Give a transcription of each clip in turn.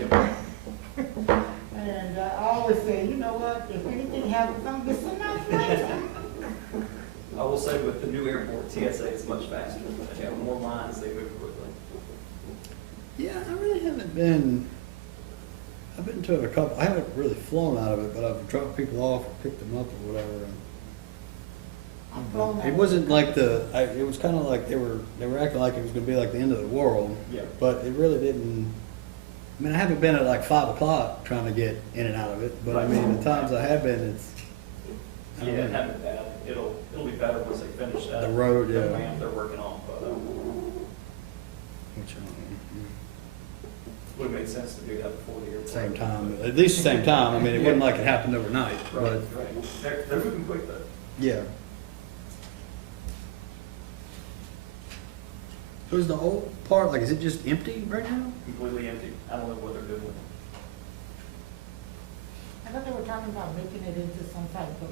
Yep. And I always say, you know what, if anything happens, I'm just sitting out later. I will say with the new airport, TSA is much faster. They have more lines, they move quickly. Yeah, I really haven't been, I've been to a couple, I haven't really flown out of it, but I've dropped people off or picked them up or whatever. And I'm blown out. it wasn't like it was kind of like they were acting like it was gonna be like the end of the world. Yeah. But it really didn't, I mean, I haven't been at like 5 o'clock trying to get in and out of it, but I mean, the times I have been, it's, I Yeah, don't it know. haven't bad. It'll be better once they finish that. The road, yeah. The ramp they're working on, but Which, would have made sense to do that before the airport. same time, at least the same time. I mean, it wasn't like it happened overnight, Right, but right. They're moving quick though. yeah. So is the old part, like, is it just empty right now? Completely empty. I don't know what they're doing with it. I thought they were talking about making it into some type of,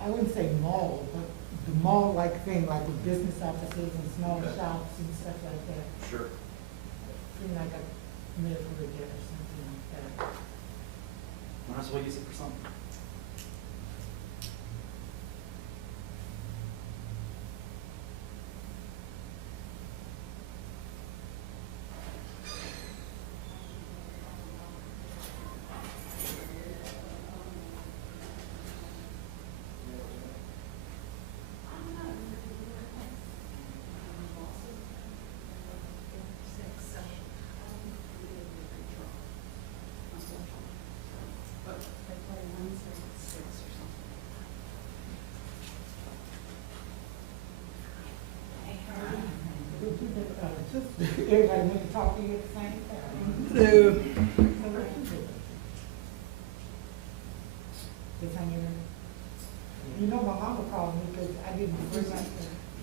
I wouldn't say mall, but the mall-like thing, like with business offices and small Okay. shops and stuff like that. Sure. Seem like a neighborhood there or something like that. Might as well use it for something. Everybody went to talk to you at the same time. No. So what you do? Just hanging in? You know, my mama called me because I didn't bring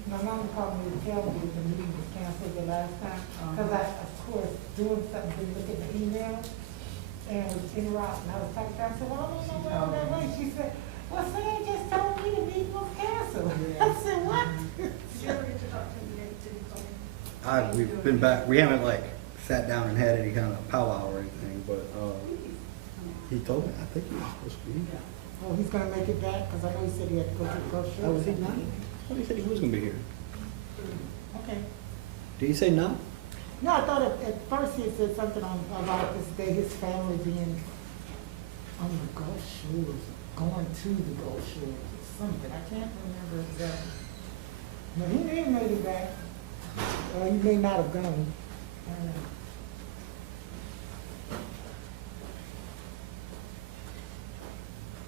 my mama called me to tell me the meeting was canceled the last time. Because I, of course, doing something, been looking at the email and was in route and I was talking to her. I said, well, I don't know where all that way. She said, well, Sam just told me the meeting was canceled. I said, what? Did you ever get to talk to him today? Did he call you? We've been back, we haven't like sat down and had any kind of powwow or anything, but, he told me, I think he was supposed to be. Oh, he's gonna make it back? Because I know he said he had to go to the grocery. Oh, was he not? I thought he said he was gonna be here. Okay. Did he say no? No, I thought at first he had said something about this day, his family being on the Gulf Shores, going to the Gulf Shores or something. I can't remember exactly. But he may have made it back. Or he may not have gone. I don't know.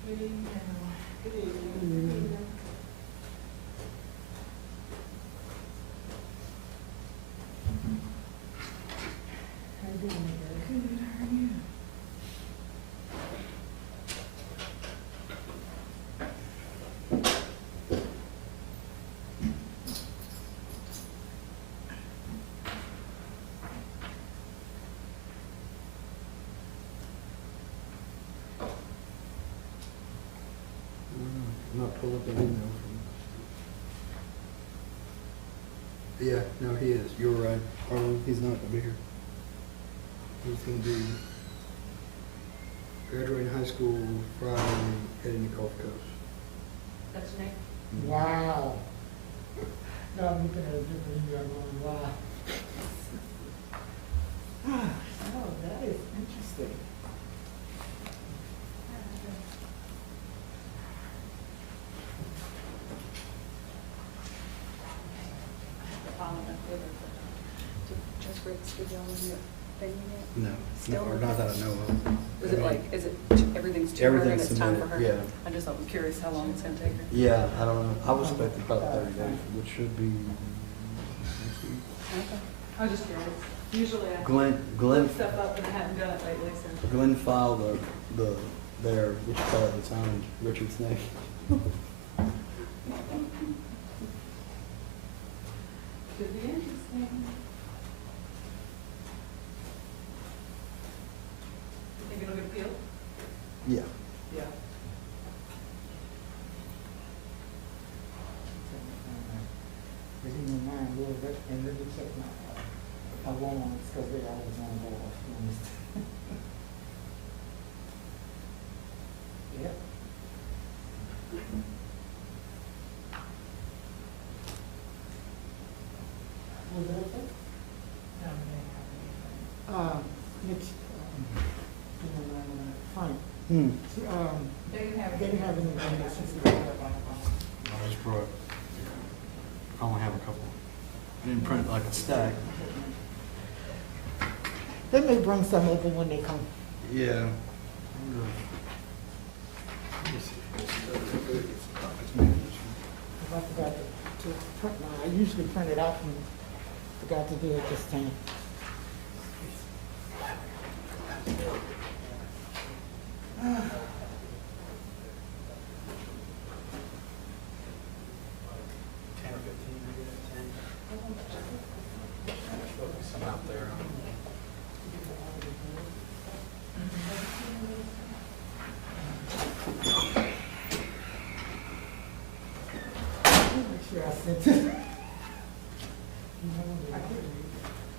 Good evening. How you doing, Mary? Good, how are you? I'm not pulling up an email from. Yeah, no, he is. You're right. Arlen, he's not gonna be here. He's gonna be graduating high school Friday, heading to Gulf Coast. That's Nick. Wow. No, I'm looking at a different email going, wow. Oh, that is interesting. Following up with her. Just Rick's, did y'all in your thing yet? No, Still? or not that I know of. Is it like, is it, everything's to her and Everything's it's time for submitted, her? yeah. I just, I'm curious how long it's gonna take her. Yeah, I don't know. I was expecting probably 30 days, which should be next week. Okay. I was just curious. Usually I Glenn look stuff up and I haven't done it lately, so. Glenn filed their, what you call it, it's on Richard's name. Should be interesting. You think it'll get appealed? Yeah. Yeah. But he didn't mind, and let me check my, warrants, because they always want Which, fine. Hmm. She, They didn't have. they didn't have any donations. I just brought, I only have a couple. I didn't print like a stack. They may bring some over when they come. Yeah. If I forgot to print mine, I usually print it out and forgot to do it this time. Make sure I sent it.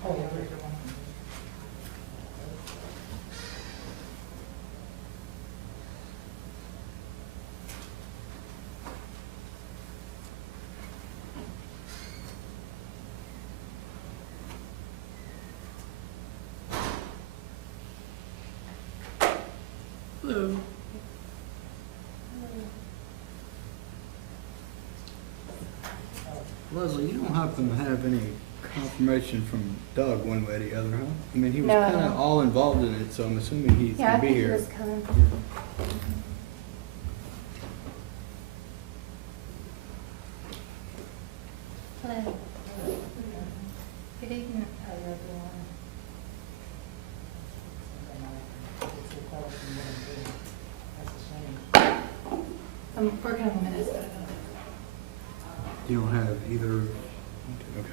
Oh, yeah. Hello. Leslie, you don't happen to have any confirmation from Doug one way or the other, huh? I mean, he was No. kind of all involved in it, so I'm assuming he's Yeah, I gonna be think he here. was coming. Hello. Good evening. I'm working on the minutes, but I don't. You don't have either? Okay.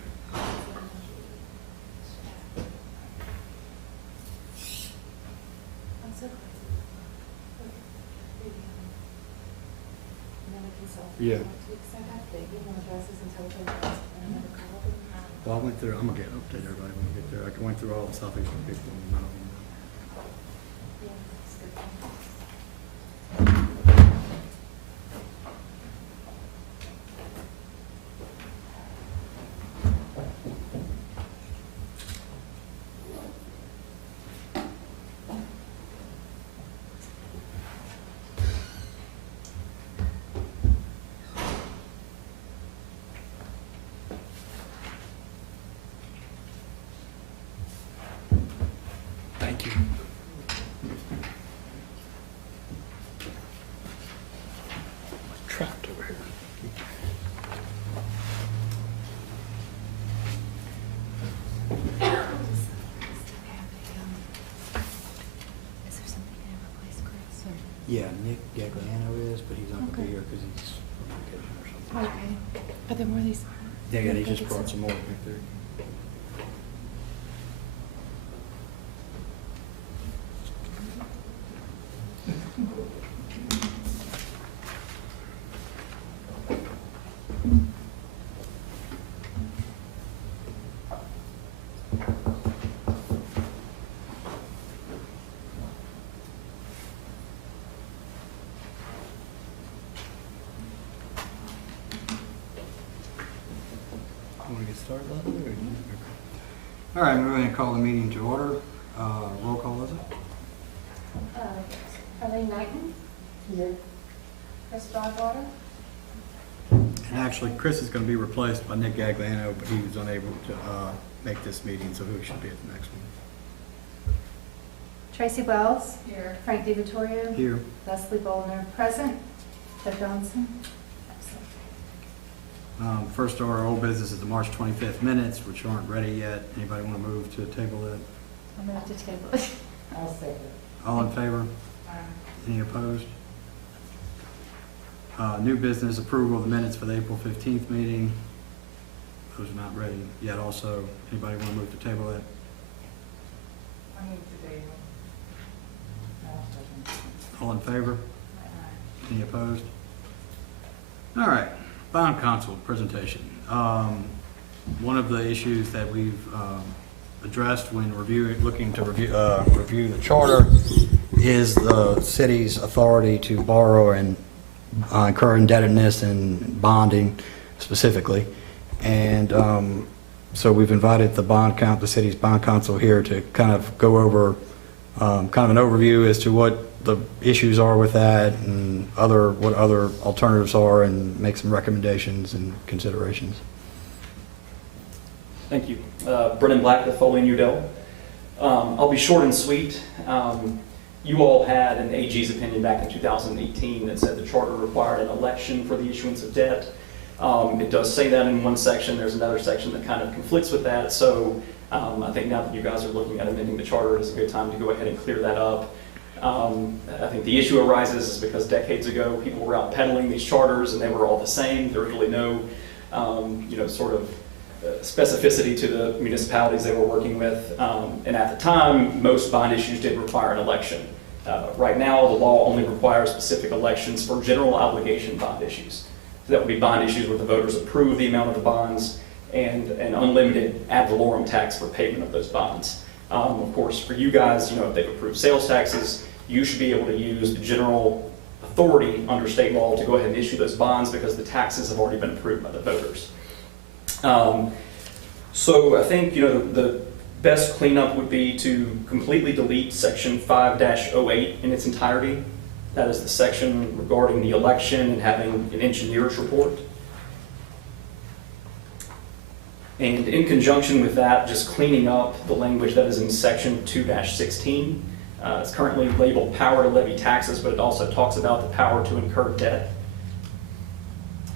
I'm so. Yeah. So I have the email addresses and telephone numbers, and I never called them. Well, I went through, I'm gonna get update everybody when we get there. I went through all the Southeastern people. And, Yeah, that's good. Thank you. Trapped over here. Is there something going to replace Chris or? Yeah, Nick Gagliano is, but he's not gonna be Okay. here because he's on vacation or something. Okay. But then were these? Yeah, he just brought some more back there. Want to get started, Leslie? Or you- All right, we're going to call the meeting to order. Roll call, Leslie? Elaine Knighton, Here. Chris Broadwater, And actually, Chris is going to be replaced by Nick Gagliano, but he was unable to make this meeting, so he should be at the next one. Tracy Wells, here. Frank DiVittorio, Here. Leslie Bolner, present. Doug Johnson. Absent. First order of old business is the March 25th minutes, which aren't ready yet. Anybody want to move to table that? I'm going to have to table it. I'll second. All in favor? Any opposed? New business approval of the minutes for the April 15th meeting. Those are not ready yet also. Anybody want to move to table that? I need today. I'll second. All in favor? Any opposed? All right, bond council presentation. One of the issues that we've addressed when looking to review the charter is the city's authority to borrow and incur indebtedness and bonding specifically. And So we've invited the city's bond council here to kind of go over kind of an overview as to what the issues are with that and what other alternatives are, and make some recommendations and considerations. Thank you. Brennan Black with Foley & Udell. I'll be short and sweet. You all had an AG's opinion back in 2018 that said the charter required an election for the issuance of debt. It does say that in one section. There's another section that kind of conflicts with that. So I think now that you guys are looking at amending the charter, it's a good time to go ahead and clear that up. I think the issue arises is because decades ago people were out peddling these charters and they were all the same. There was really no, sort of specificity to the municipalities they were working with. And at the time, most bond issues did require an election. Right now, the law only requires specific elections for general obligation bond issues. So that would be bond issues where the voters approve the amount of the bonds and an unlimited ad valorem tax for payment of those bonds. Of course, for you guys, if they've approved sales taxes, you should be able to use the general authority under state law to go ahead and issue those bonds because the taxes have already been approved by the voters. So I think, the best cleanup would be to completely delete section 5-08 in its entirety. That is the section regarding the election and having an engineer's report. And in conjunction with that, just cleaning up the language that is in section 2-16. It's currently labeled power to levy taxes, but it also talks about the power to incur debt.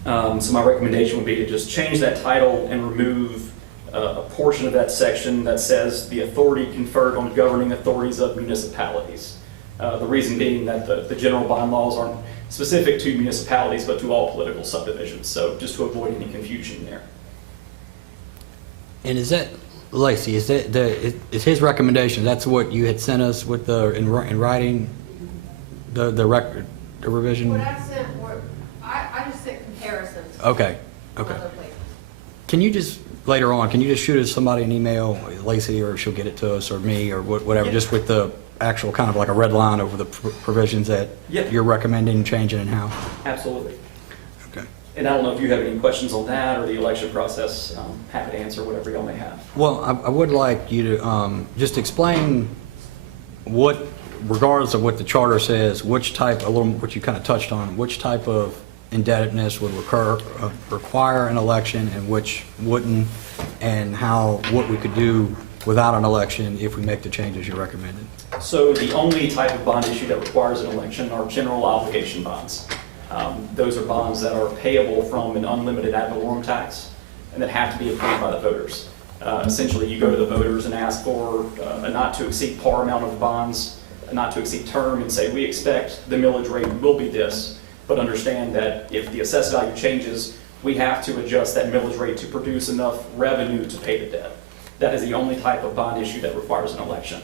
So my recommendation would be to just change that title and remove a portion of that section that says the authority conferred on governing authorities of municipalities. The reason being that the general bond laws aren't specific to municipalities, but to all political subdivisions. So just to avoid any confusion there. And is that, Lacey, is his recommendation, that's what you had sent us with in writing, the revision? What I said, I just said comparisons. Okay. From other places. Can you just, later on, can you just shoot us somebody an email, Lacey, or she'll get it to us, or me, or whatever, Yeah. just with the actual kind of like a red line over the provisions that you're recommending changing and how? Absolutely. Okay. And I don't know if you have any questions on that or the election process. Happy to answer whatever y'all may have. Well, I would like you to just explain what, regardless of what the charter says, which type, what you kind of touched on, which type of indebtedness would require an election and which wouldn't, and what we could do without an election if we make the changes you recommended. So the only type of bond issue that requires an election are general obligation bonds. Those are bonds that are payable from an unlimited ad valorem tax and that have to be approved by the voters. Essentially, you go to the voters and ask for a not to exceed par amount of bonds, a not to exceed term, and say we expect the millage rate will be this, but understand that if the assessed value changes, we have to adjust that millage rate to produce enough revenue to pay the debt. That is the only type of bond issue that requires an election.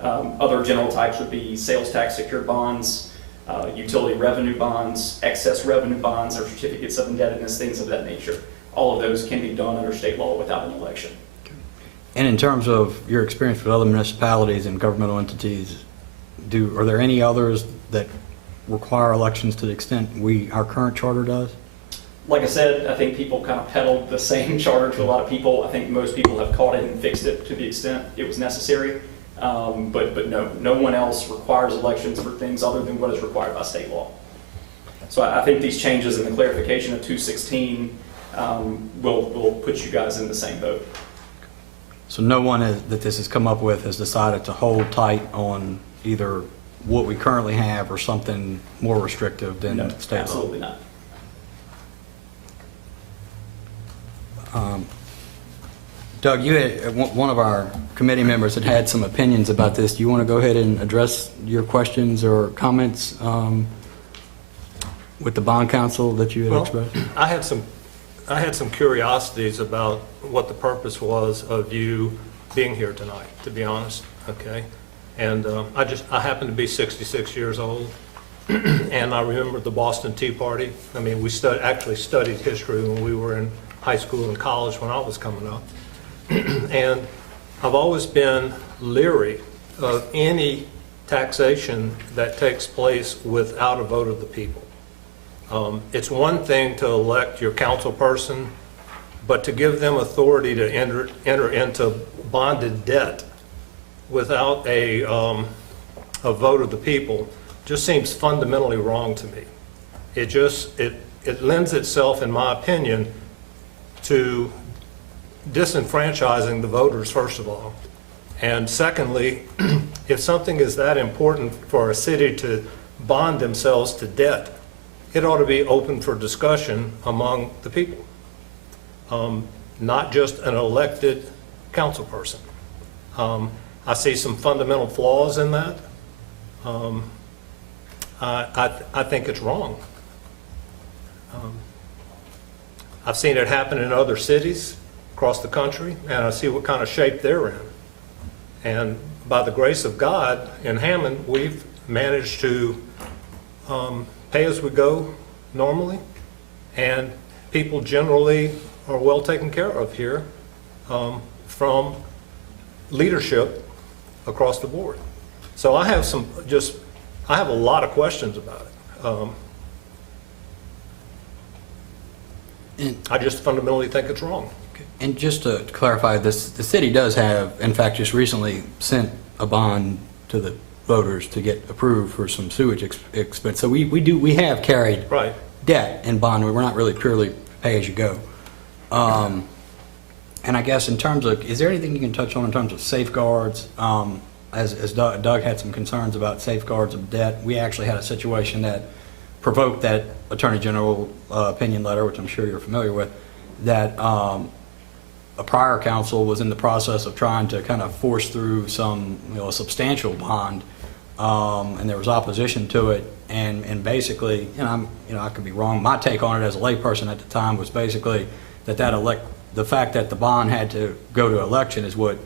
Other general types would be sales tax secured bonds, utility revenue bonds, excess revenue bonds, or certificates of indebtedness, things of that nature. All of those can be done under state law without an election. And in terms of your experience with other municipalities and governmental entities, are there any others that require elections to the extent our current charter does? Like I said, I think people kind of peddled the same charter to a lot of people. I think most people have caught it and fixed it to the extent it was necessary. But no one else requires elections for things other than what is required by state law. So I think these changes and the clarification of 216 will put you guys in the same boat. So no one that this has come up with has decided to hold tight on either what we currently have or something more restrictive than state law? Absolutely not. Doug, one of our committee members had some opinions about this. Do you want to go ahead and address your questions or comments with the bond counsel that you had expressed? I had some curiosities about what the purpose was of you being here tonight, to be honest, okay? And I happen to be 66 years old, and I remember the Boston Tea Party. I mean, we actually studied history when we were in high school and college when I was coming up. And I've always been leery of any taxation that takes place without a vote of the people. It's one thing to elect your council person But to give them authority to enter into bonded debt without a vote of the people just seems fundamentally wrong to me. It lends itself, in my opinion, to disenfranchising the voters, first of all. And secondly, if something is that important for a city to bond themselves to debt, it ought to be open for discussion among the people, not just an elected council person. I see some fundamental flaws in that. I think it's wrong. I've seen it happen in other cities across the country, and I see what kind of shape they're in. And by the grace of God, in Hammond, we've managed to pay as we go normally, and people generally are well taken care of here from leadership across the board. So I have I have a lot of questions about it. I just fundamentally think it's wrong. And just to clarify this, the city does have, in fact, just recently sent a bond to the voters to get approved for some sewage expense. So we have carried Right. debt in bond. We're not really purely pay as you go. And I guess in terms of, is there anything you can touch on in terms of safeguards? As Doug had some concerns about safeguards of debt, we actually had a situation that provoked that Attorney General opinion letter, which I'm sure you're familiar with, that a prior council was in the process of trying to kind of force through some, a substantial bond, and there was opposition to it. And basically, I could be wrong. My take on it as a layperson at the time was basically that the fact that the bond had to go to election is what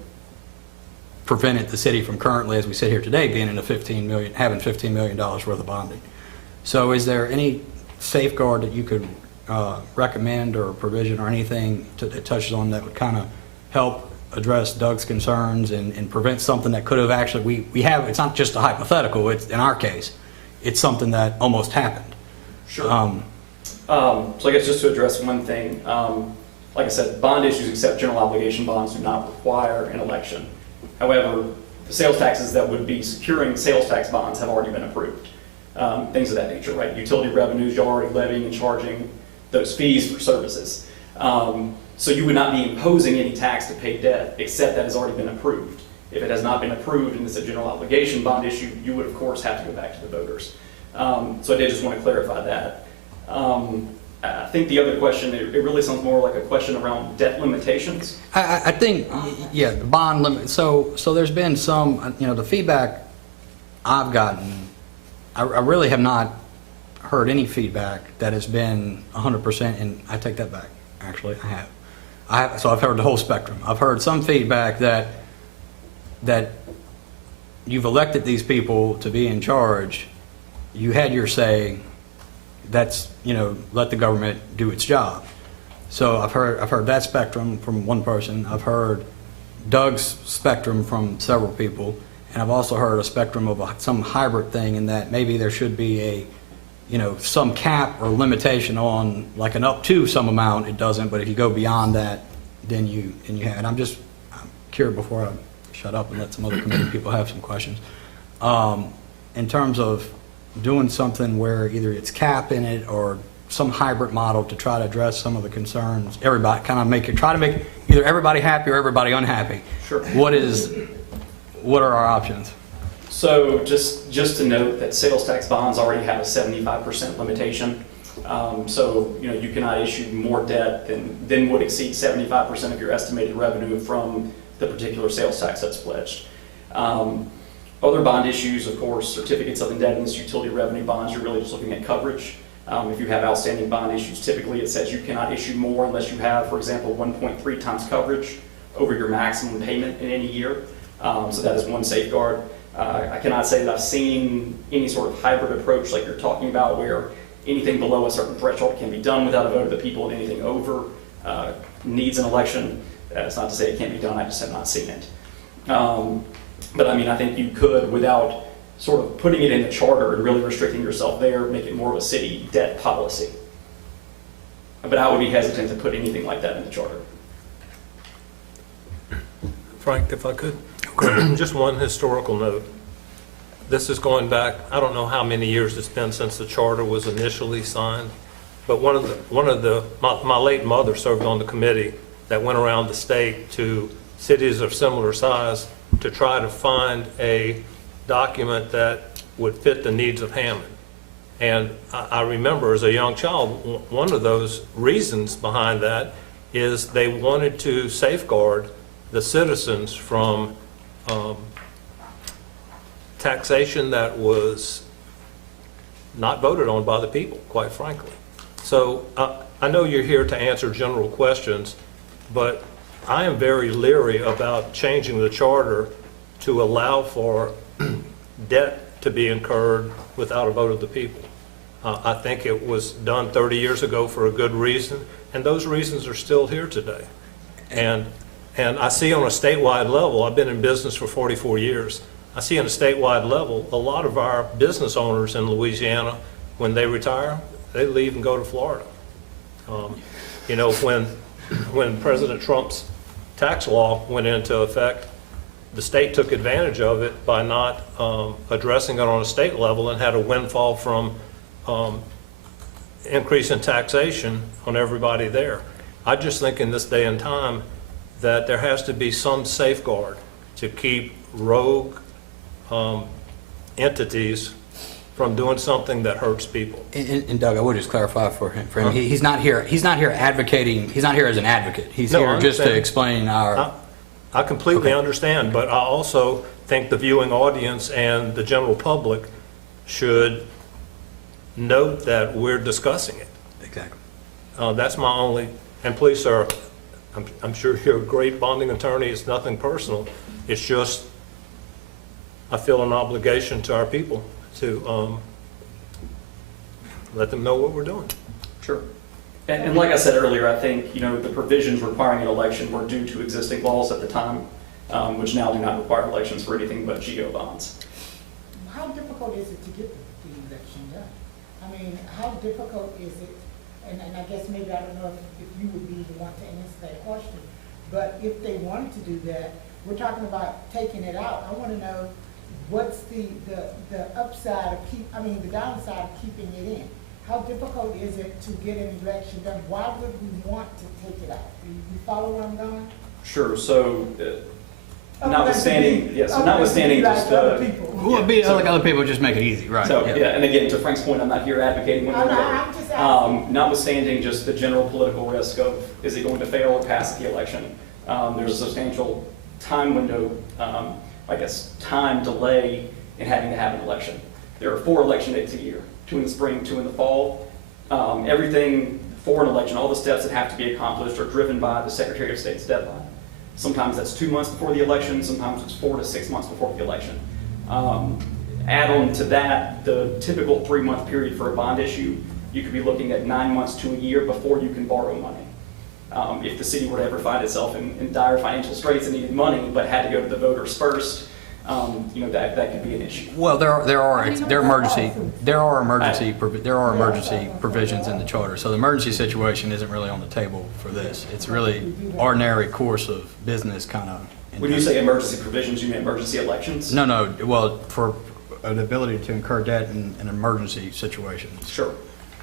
prevented the city from currently, as we sit here today, being in having $15 million worth of bonding. So is there any safeguard that you could recommend or provision or anything that touches on that would kind of help address Doug's concerns and prevent something that could have actually, it's not just a hypothetical, it's, in our case, it's something that almost happened. Sure. So I guess just to address one thing, like I said, bond issues except general obligation bonds do not require an election. However, the sales taxes that would be securing sales tax bonds have already been approved. Things of that nature, right? Utility revenues, you're already levying and charging those fees for services. So you would not be imposing any tax to pay debt except that has already been approved. If it has not been approved and it's a general obligation bond issue, you would of course have to go back to the voters. So I did just want to clarify that. I think the other question, it really sounds more like a question around debt limitations. I think, yeah, the bond limit. So there's been some, the feedback I've gotten, I really have not heard any feedback that has been 100%, and I take that back, actually, I have. So I've heard the whole spectrum. I've heard some feedback that you've elected these people to be in charge, you had your say, that's, let the government do its job. So I've heard that spectrum from one person. I've heard Doug's spectrum from several people, and I've also heard a spectrum of some hybrid thing in that maybe there should be some cap or limitation on like an up to some amount. It doesn't, but if you go beyond that, then you have. And I'm curious before I shut up and let some other committee people have some questions. In terms of doing something where either it's cap in it or some hybrid model to try to address some of the concerns, everybody try to make either everybody happy or everybody unhappy. Sure. What are our options? So just to note that sales tax bonds already have a 75% limitation. So you cannot issue more debt than would exceed 75% of your estimated revenue from the particular sales tax that's pledged. Other bond issues, of course, certificates of indebtedness, utility revenue bonds, you're really just looking at coverage. If you have outstanding bond issues, typically it says you cannot issue more unless you have, for example, 1.3 times coverage over your maximum payment in any year. So that is one safeguard. I cannot say that I've seen any sort of hybrid approach like you're talking about where anything below a certain threshold can be done without a vote of the people and anything over needs an election. That's not to say it can't be done, I just have not seen it. But I think you could, without sort of putting it in the charter and really restricting yourself there, make it more of a city debt policy. but I would be hesitant to put anything like that in the charter. Frank, if I could, just one historical note. This is going back, I don't know how many years it's been since the charter was initially signed, but my late mother served on the committee that went around the state to cities of similar size to try to find a document that would fit the needs of Hammond. And I remember as a young child, one of those reasons behind that is they wanted to safeguard the citizens from taxation that was not voted on by the people, quite frankly. So I know you're here to answer general questions, but I am very leery about changing the charter to allow for debt to be incurred without a vote of the people. I think it was done 30 years ago for a good reason, and those reasons are still here today. And I see on a statewide level, I've been in business for 44 years, I see on a statewide level, a lot of our business owners in Louisiana, when they retire, they leave and go to Florida. You know, when President Trump's tax law went into effect, the state took advantage of it by not addressing it on a state level and had a windfall from increase in taxation on everybody there. I just think in this day and time that there has to be some safeguard to keep rogue entities from doing something that hurts people. And Doug, I would just clarify for him. He's not here advocating. He's not here as an advocate. He's No, here I just to understand. explain our. I completely Okay. understand, but I also think the viewing audience and the general public should note that we're discussing it. Exactly. That's my only, and please, sir, I'm sure you're a great bonding attorney. It's nothing personal. It's just, I feel an obligation to our people to let them know what we're doing. Sure. And like I said earlier, I think, you know, the provisions requiring an election were due to existing laws at the time, which now do not require elections for anything but GO bonds. How difficult is it to get the election done? I mean, how difficult is it, and I guess maybe I don't know if you would be the one to answer that question, but if they wanted to do that, we're talking about taking it out. I want to know what's the upside of the downside of keeping it in? How difficult is it to get an election done? Why would we want to take it out? Do you follow where I'm going? Sure, so notwithstanding just, Well, be like other people, just make it easy, right? so, yeah, and again, to Frank's point, I'm not here advocating one way or the I'm other. just asking. Notwithstanding just the general political risk of, is it going to fail or pass the election? There's a substantial time window, time delay in having to have an election. There are 4 election dates a year, 2 in the spring, 2 in the fall. Everything for an election, all the steps that have to be accomplished are driven by the Secretary of State's deadline. Sometimes that's 2 months before the election, sometimes it's 4 to 6 months before the election. Add on to that, the typical 3-month period for a bond issue, you could be looking at 9 months to a year before you can borrow money. If the city were to ever find itself in dire financial straits and needed money, but had to go to the voters first, that could be an issue. Well, there are emergency provisions in the charter. So the emergency situation isn't really on the table for this. It's really ordinary course of business kind of. When you say emergency provisions, you mean emergency elections? No. Well, for an ability to incur debt in emergency situations. Sure.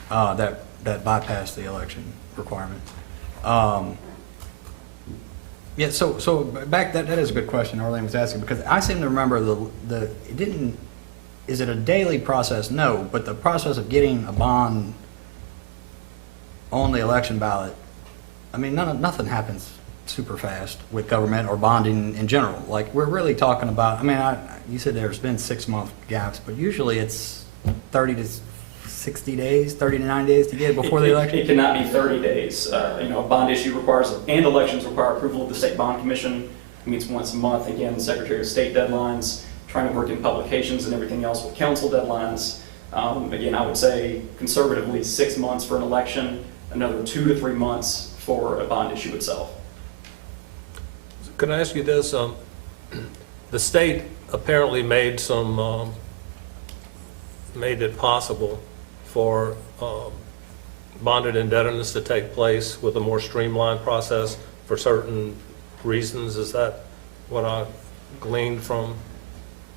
That bypass the election requirement. Yeah, so back, that is a good question Arlene was asking, because I seem to remember is it a daily process? No, but the process of getting a bond on the election ballot, I mean, nothing happens super fast with government or bonding in general. Like, we're really talking about, you said there's been 6-month gaps, but usually it's 30 to 60 days, 30 to 90 days to get it before the election? It cannot be 30 days. A bond issue requires, and elections require approval of the State Bond Commission. It meets once a month. Again, Secretary of State deadlines, trying to work in publications and everything else with council deadlines. Again, I would say conservatively 6 months for an election, another 2 to 3 months for a bond issue itself. Can I ask you this? The state apparently made it possible for bonded indebtedness to take place with a more streamlined process for certain reasons. Is that what I gleaned from?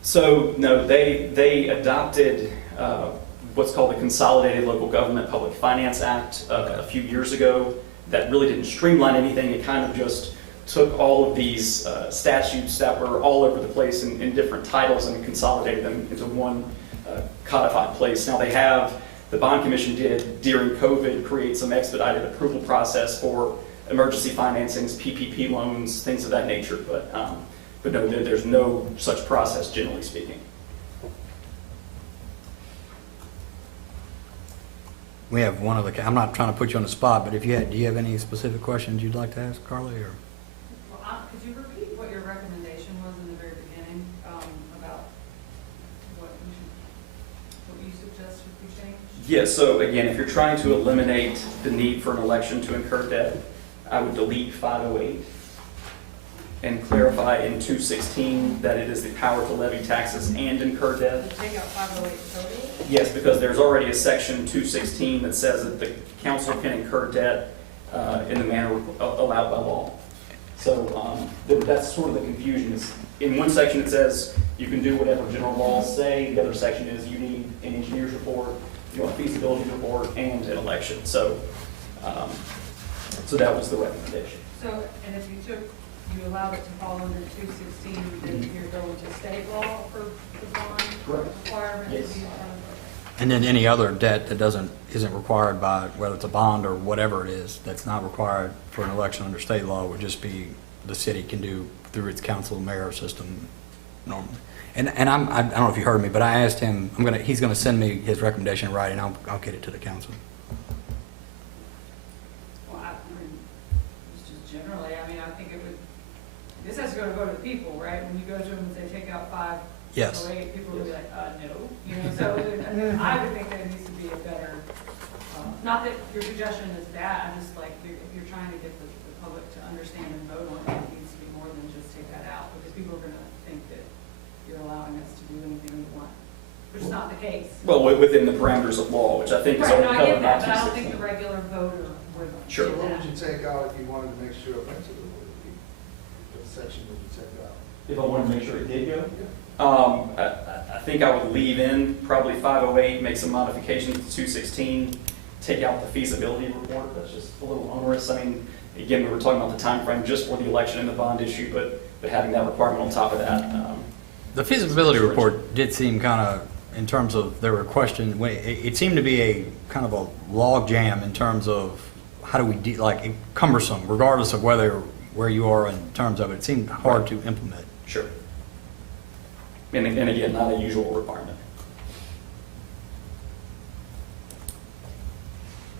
So, no, they adopted what's called the Consolidated Local Government Public Finance Act a few years ago. That really didn't streamline anything. It kind of just took all of these statutes that were all over the place in different titles and consolidated them into one codified place. Now they have, the Bond Commission did during COVID create some expedited approval process for emergency financings, PPP loans, things of that nature. But no, there's no such process generally speaking. We have one other, I'm not trying to put you on the spot, but do you have any specific questions you'd like to ask Carly, or? Well, could you repeat what your recommendation was in the very beginning, about what you suggest should be changed? Yeah, so again, if you're trying to eliminate the need for an election to incur debt, I would delete 508 and clarify in 216 that it is the power to levy taxes and incur debt. Take out 508 total? Yes, because there's already a section 216 that says that the council can incur debt in the manner allowed by law. So that's sort of the confusion. Is in one section it says you can do whatever general laws say. The other section is you need an engineer's report, you want a feasibility report, and an election. So that was the recommendation. So, and if you allowed it to fall under 216, then you're going to state law for the bond Correct. requirement? Yes. To be And then any other debt that isn't required by, whether it's a bond or whatever it is, that's not required for an election under state law would just be the city can do through its council mayor system normally. And I don't know if you heard me, but I asked him, he's gonna send me his recommendation in writing, I'll get it to the council. Well, I mean, just generally, I mean, I think it would, this has to go to the people, right? When you go to them and say, take out 508, Yes. people will be like, no. You know, so I would think there needs to be a better, not that your suggestion is bad, I'm just like, if you're trying to get the public to understand and vote on it, it needs to be more than just take that out, because people are gonna think that you're allowing us to do anything we want, which is not the case. Well, within the parameters of law, which I think is Right, no, already I get covered by that, but I don't think 216. the regular voter would Sure. get What that. would you take out if you wanted to make sure offensively would be? What section would you take out? If I wanted to make sure it did go, I think I would leave in probably 508, make some modifications to 216, take out the feasibility report. That's just a little onerous. I mean, again, we were talking about the time frame just for the election and the bond issue, but having that requirement on top of that. The feasibility report did seem kind of, in terms of there were questions, it seemed to be a kind of a log jam in terms of how do we, like cumbersome, regardless of where you are in terms of it. It seemed hard to implement. Sure. And again, not a usual requirement.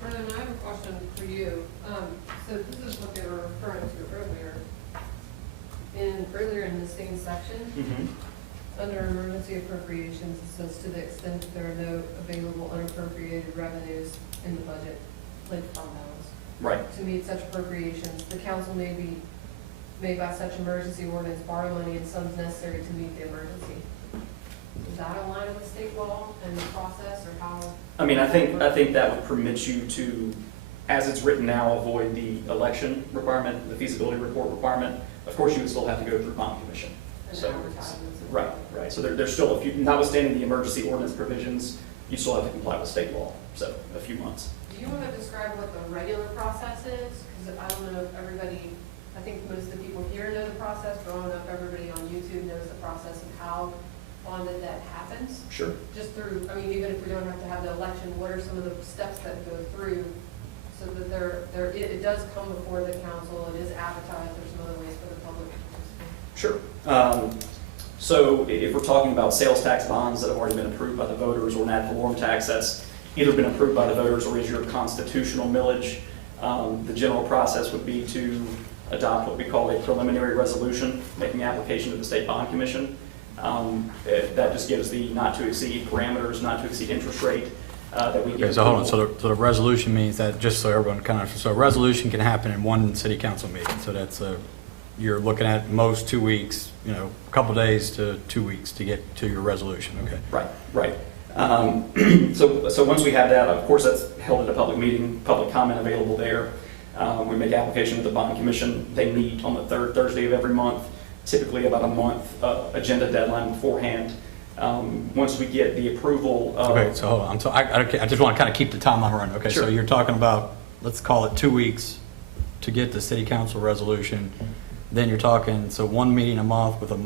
Brendan, I have a question for you. So this is what they were referring to earlier. Earlier in the same section, under emergency appropriations, it says to the extent that there are no available unappropriated revenues in the budget, like fund balance. Right. To meet such appropriations, the council may by such emergency ordinance borrow money in sums necessary to meet the emergency. Is that aligned with state law and the process, or how? I mean, I think that would permit you to, as it's written now, avoid the election requirement, the feasibility report requirement. Of course, you would still have to go through bond commission. And So, advertisements and- right. So there's still a few, notwithstanding the emergency ordinance provisions, you still have to comply with state law. So a few months. Do you want to describe what the regular process is? Because I don't know if everybody, I think most of the people here know the process, but I don't know if everybody on YouTube knows the process of how bonded debt happens. Sure. Just through, I mean, even if we don't have to have the election, what are some of the steps that go through so that it does come before the council, it is advertised, there's some other ways for the public to participate? Sure. So if we're talking about sales tax bonds that have already been approved by the voters, or an ad valorem tax that's either been approved by the voters or is your constitutional millage, the general process would be to adopt what we call a preliminary resolution, making application to the State Bond Commission. That just gives the not to exceed parameters, not to exceed interest rate that we Okay, give. so hold on, so the resolution means that, just so everyone kind of, so a resolution can happen in one city council meeting, so that's you're looking at most 2 weeks, a couple days to 2 weeks to get to your resolution, okay? Right. So once we have that, of course, that's held at a public meeting, public comment available there. We make application to the bond commission. They meet on the third Thursday of every month, typically about a month agenda deadline beforehand. Once we get the approval of... Okay, so hold on. So I just want to kind of keep the timeline running. Okay, so Sure. you're talking about, let's call it 2 weeks to get the city council resolution. Then you're talking, so one meeting a month with a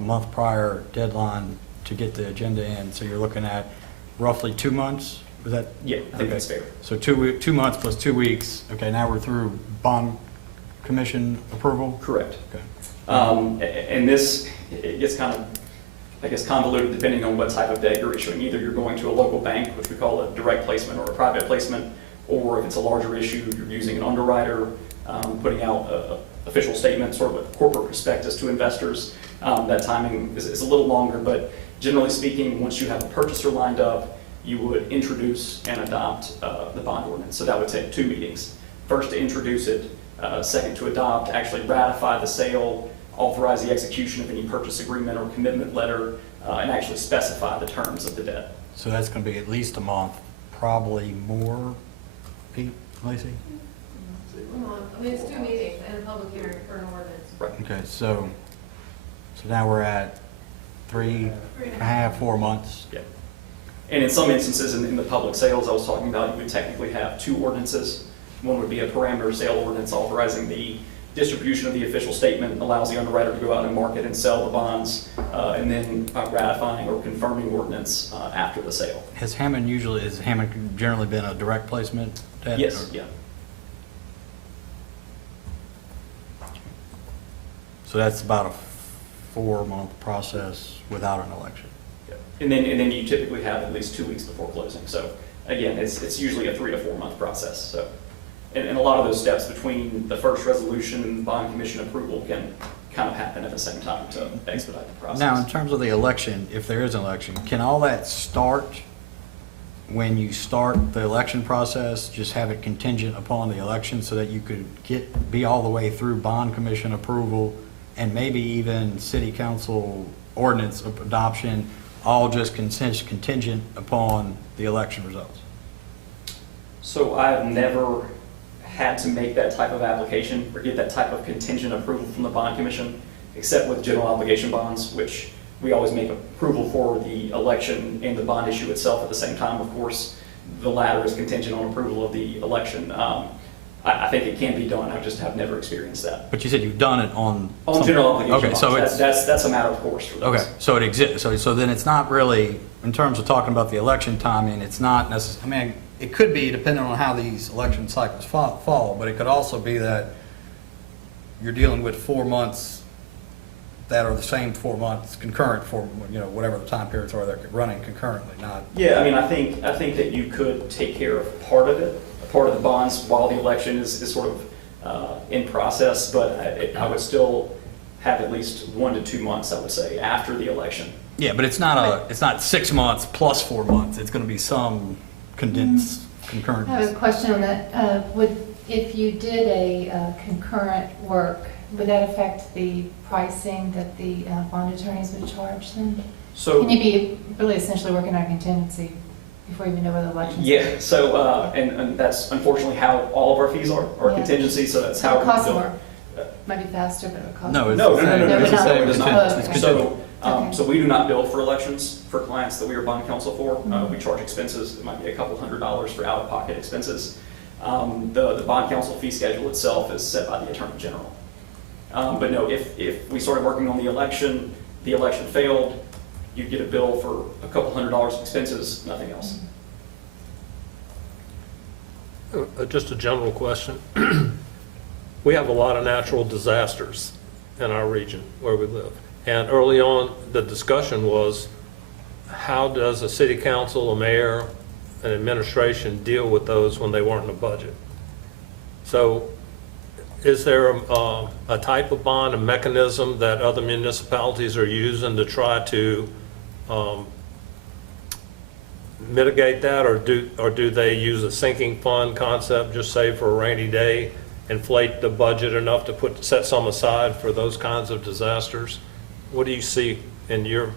month prior deadline to get the agenda in. So you're looking at roughly 2 months? Was that? Yeah, I think okay. that's fair. So 2 months plus 2 weeks. Okay, now we're through bond commission approval? Correct. Okay. And this, it gets kind of, I guess, convoluted depending on what type of debt you're issuing. Either you're going to a local bank, which we call a direct placement or a private placement, or if it's a larger issue, you're using an underwriter, putting out a official statement, sort of a corporate prospectus to investors. That timing is a little longer, but generally speaking, once you have a purchaser lined up, you would introduce and adopt the bond ordinance. So that would take 2 meetings. First to introduce it, second to adopt, actually ratify the sale, authorize the execution of any purchase agreement or commitment letter, and actually specify the terms of the debt. So that's going to be at least a month, probably more, Pete, Lacey? I mean, it's 2 meetings and a public hearing for an ordinance. Right. Okay, so now we're at 3.5, 4 months. Yeah. And in some instances, in the public sales I was talking about, you would technically have 2 ordinances. One would be a parameter sale ordinance authorizing the distribution of the official statement, allows the underwriter to go out and market and sell the bonds, and then ratifying or confirming ordinance after the sale. Has Hammond generally been a direct placement debt? Yes, or- yeah. So that's about a 4-month process without an election. And then you typically have at least 2 weeks before closing. So again, it's usually a 3 to 4 month process. So, and a lot of those steps between the first resolution and bond commission approval can kind of happen at the same time to expedite the process. Now, in terms of the election, if there is an election, can all that start when you start the election process, just have it contingent upon the election so that you could be all the way through bond commission approval and maybe even city council ordinance adoption, all just contingent upon the election results? So I've never had to make that type of application or get that type of contingent approval from the bond commission, except with general obligation bonds, which we always make approval for the election and the bond issue itself at the same time. Of course, the latter is contingent on approval of the election. I think it can be done. I just have never experienced that. But you said you've done it on General obligation okay, bonds. so it's That's a matter of course for those. okay. So it exists. So then it's not really in terms of talking about the election timing. It's not necessarily. I mean, it could be depending on how these election cycles fall, but it could also be that you're dealing with 4 months that are the same 4 months concurrent for whatever the time periods are they're running concurrently. Not Yeah, I mean, I think that you could take care of part of it, part of the bonds while the election is sort of in process, but I would still have at least 1 to 2 months, I would say, after the election. yeah, but it's not 6 months plus 4 months. It's going to be some condensed concurrent. I have a question on that. If you did a concurrent work, would that affect the pricing that the bond attorneys would charge then? So Can you be really essentially working on a contingency before you even know whether the election's? yeah, so and that's unfortunately how all of our fees are Yeah. contingency. So that's how It would cost we do it. more. Might be faster, but it would cost No, more. it's No, the no, same. no, no, it's the same. It does not. Oh, okay. So, Okay. so we do not bill for elections for clients that we are bond counsel for. We charge expenses. It might be a couple $100s for out-of-pocket expenses. The bond counsel fee schedule itself is set by the Attorney General. But no, if we started working on the election failed, you'd get a bill for a couple $100s of expenses, nothing else. Just a general question. We have a lot of natural disasters in our region where we live. And early on, the discussion was, how does a city council, a mayor, an administration deal with those when they weren't in the budget? So is there a type of bond, a mechanism that other municipalities are using to try to mitigate that, or do they use a sinking fund concept, just say for a rainy day, inflate the budget enough to set some aside for those kinds of disasters? What do you see in your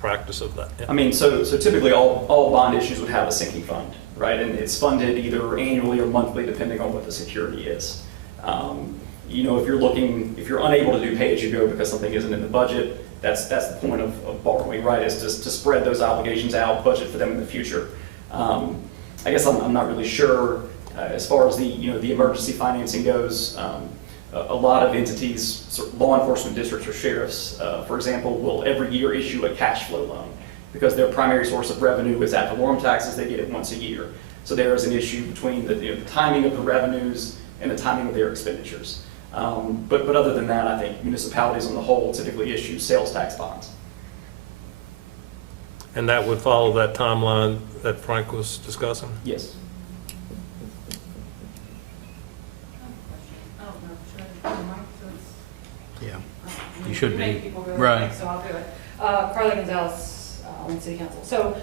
practice of that? I mean, so typically all bond issues would have a sinking fund, right? And it's funded either annually or monthly, depending on what the security is. You know, if you're unable to do pay-as-you-go because something isn't in the budget, that's the point of borrowing, right? Is to spread those obligations out, budget for them in the future. I guess I'm not really sure as far as the emergency financing goes. A lot of entities, law enforcement districts or sheriffs, for example, will every year issue a cash flow loan because their primary source of revenue is ad valorem taxes. They get it once a year. So there is an issue between the timing of the revenues and the timing of their expenditures. But other than that, I think municipalities on the whole typically issue sales tax bonds. And that would follow that timeline that Frank was discussing? Yes. I don't know, should I do the mic so it's? Yeah. You should be. Make people go to the Right. mic, so I'll do it. Carly Gonzalez, on City Council. So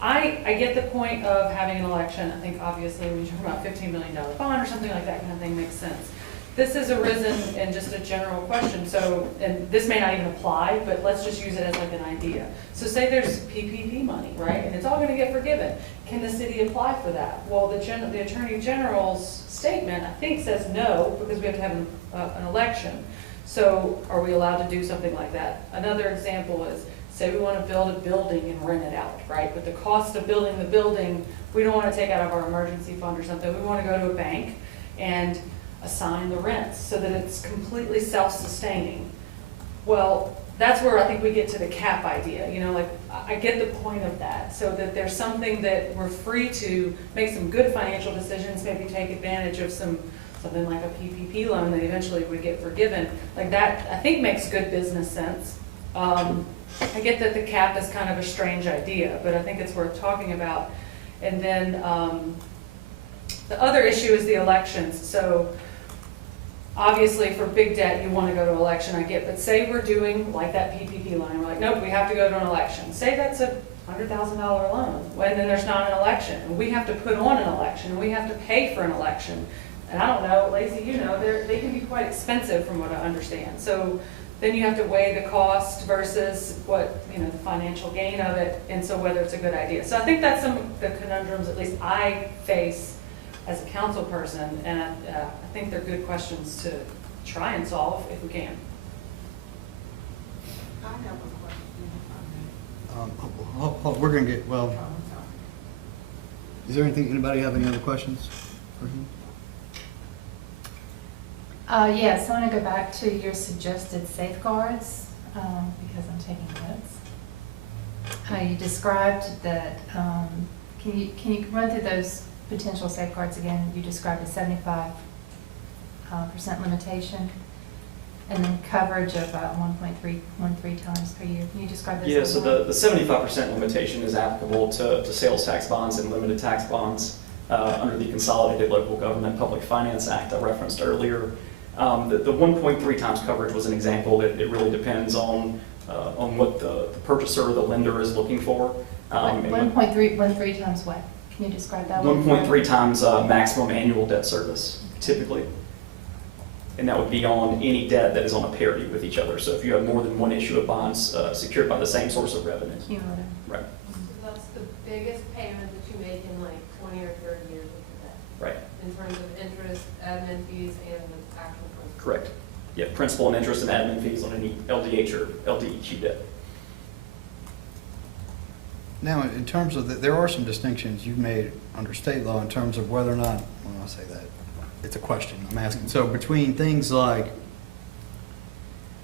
I get the point of having an election. I think obviously when you talk about $15 million bond or something like that kind of thing makes sense. This has arisen in just a general question, so, and this may not even apply, but let's just use it as like an idea. So say there's PPP money, right, and it's all gonna get forgiven. Can the city apply for that? Well, the Attorney General's statement, I think, says no, because we have to have an election. So are we allowed to do something like that? Another example is, say we wanna build a building and rent it out, right? But the cost of building the building, we don't wanna take out of our emergency fund or something. We wanna go to a bank and assign the rents so that it's completely self-sustaining. Well, that's where I think we get to the cap idea, you know, like, I get the point of that, so that there's something that we're free to make some good financial decisions, maybe take advantage of something like a PPP loan that eventually would get forgiven. Like that, I think makes good business sense. I get that the cap is kind of a strange idea, but I think it's worth talking about. And then the other issue is the elections. So obviously for big debt, you want to go to election, I get, but say we're doing like that PPP loan, we're like, nope, we have to go to an election. Say that's a $100,000 loan, and then there's not an election, and we have to put on an election, and we have to pay for an election. And I don't know, Lacey, you know, they can be quite expensive from what I understand. So then you have to weigh the cost versus what, you know, the financial gain of it, and so whether it's a good idea. So I think that's some of the conundrums at least I face as a council person, and I think they're good questions to try and solve if we can. I have a question. We're gonna get, well, is there anything, anybody have any other questions for him? Yes, I want to go back to your suggested safeguards, because I'm taking notes. You described that, can you run through those potential safeguards again? You described a 75% limitation, and then coverage of 1.313 times per year. Can you describe this? Yeah, so the 75% limitation is applicable to sales tax bonds and limited tax bonds under the Consolidated Local Government Public Finance Act I referenced earlier. The 1.3 times coverage was an example. It really depends on what the purchaser or the lender is looking for. 1.313 times what? Can you describe that? 1.3 times maximum annual debt service, typically. And that would be on any debt that is on a parity with each other. So if you have more than one issue of bonds secured by the same source of revenue. Cumulative. Right. So that's the biggest payment that you make in like 20 or 30 years of debt, Right. in terms of interest, admin fees, and the actual principal. Correct. Yeah, principal and interest and admin fees on any LDH or LDEQ debt. Now, in terms of, there are some distinctions you've made under state law in terms of whether or not, when I say that, it's a question I'm asking. So between things like,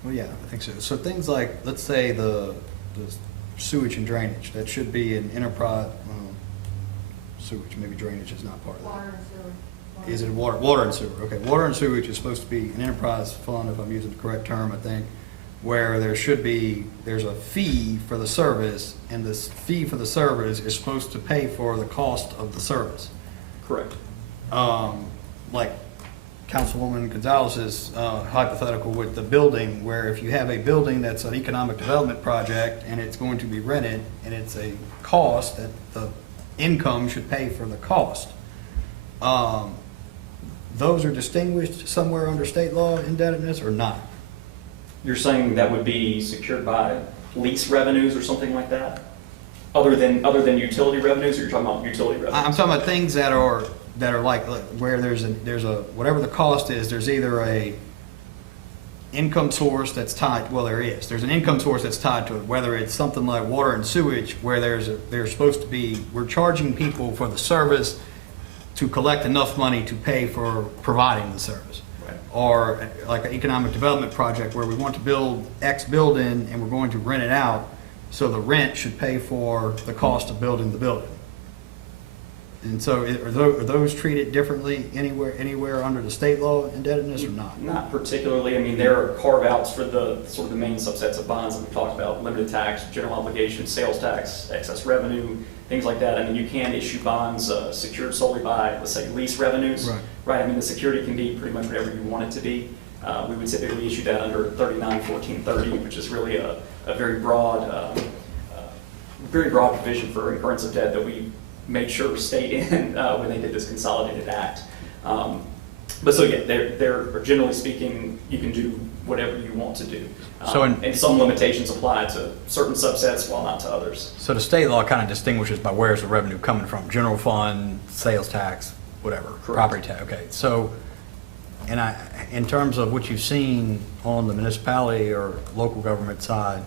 well, yeah, I think so. So things like, let's say the sewage and drainage, that should be an enterprise, sewage, maybe drainage is not part of that. Water and sewer. Is it water and sewer? Okay, water and sewage is supposed to be an enterprise fund, if I'm using the correct term, I think, where there's a fee for the service, and this fee for the service is supposed to pay for the cost of the service. Correct. Like Councilwoman Gonzalez's hypothetical with the building, where if you have a building that's an economic development project and it's going to be rented and it's a cost, that the income should pay for the cost. Those are distinguished somewhere under state law indebtedness or not? You're saying that would be secured by lease revenues or something like that? Other than utility revenues, or you're talking about utility revenues? I'm talking about things that are like where there's a, whatever the cost is, there's either a income source that's tied, well, there's an income source that's tied to it, whether it's something like water and sewage, where there's supposed to be, we're charging people for the service to collect enough money to pay for providing the service. Right. Or like an economic development project where we want to build X building and we're going to rent it out, so the rent should pay for the cost of building the building. And so are those treated differently anywhere under the state law indebtedness or not? Not particularly. I mean, there are carve-outs for the sort of the main subsets of bonds that we've talked about: limited tax, general obligation, sales tax, excess revenue, things like that. I mean, you can issue bonds secured solely by, let's say, lease revenues. Right. I mean, the security can be pretty much whatever you want it to be. We would typically issue that under 39-1430, which is really a very broad provision for incurrence of debt that we made sure stayed in when they did this consolidated act. But so yeah, they're generally speaking, you can do whatever you want to do. And some limitations apply to certain subsets while not to others. So the state law kind of distinguishes by where's the revenue coming from: general fund, sales tax, whatever, Correct. property tax. Okay, so in terms of what you've seen on the municipality or local government side,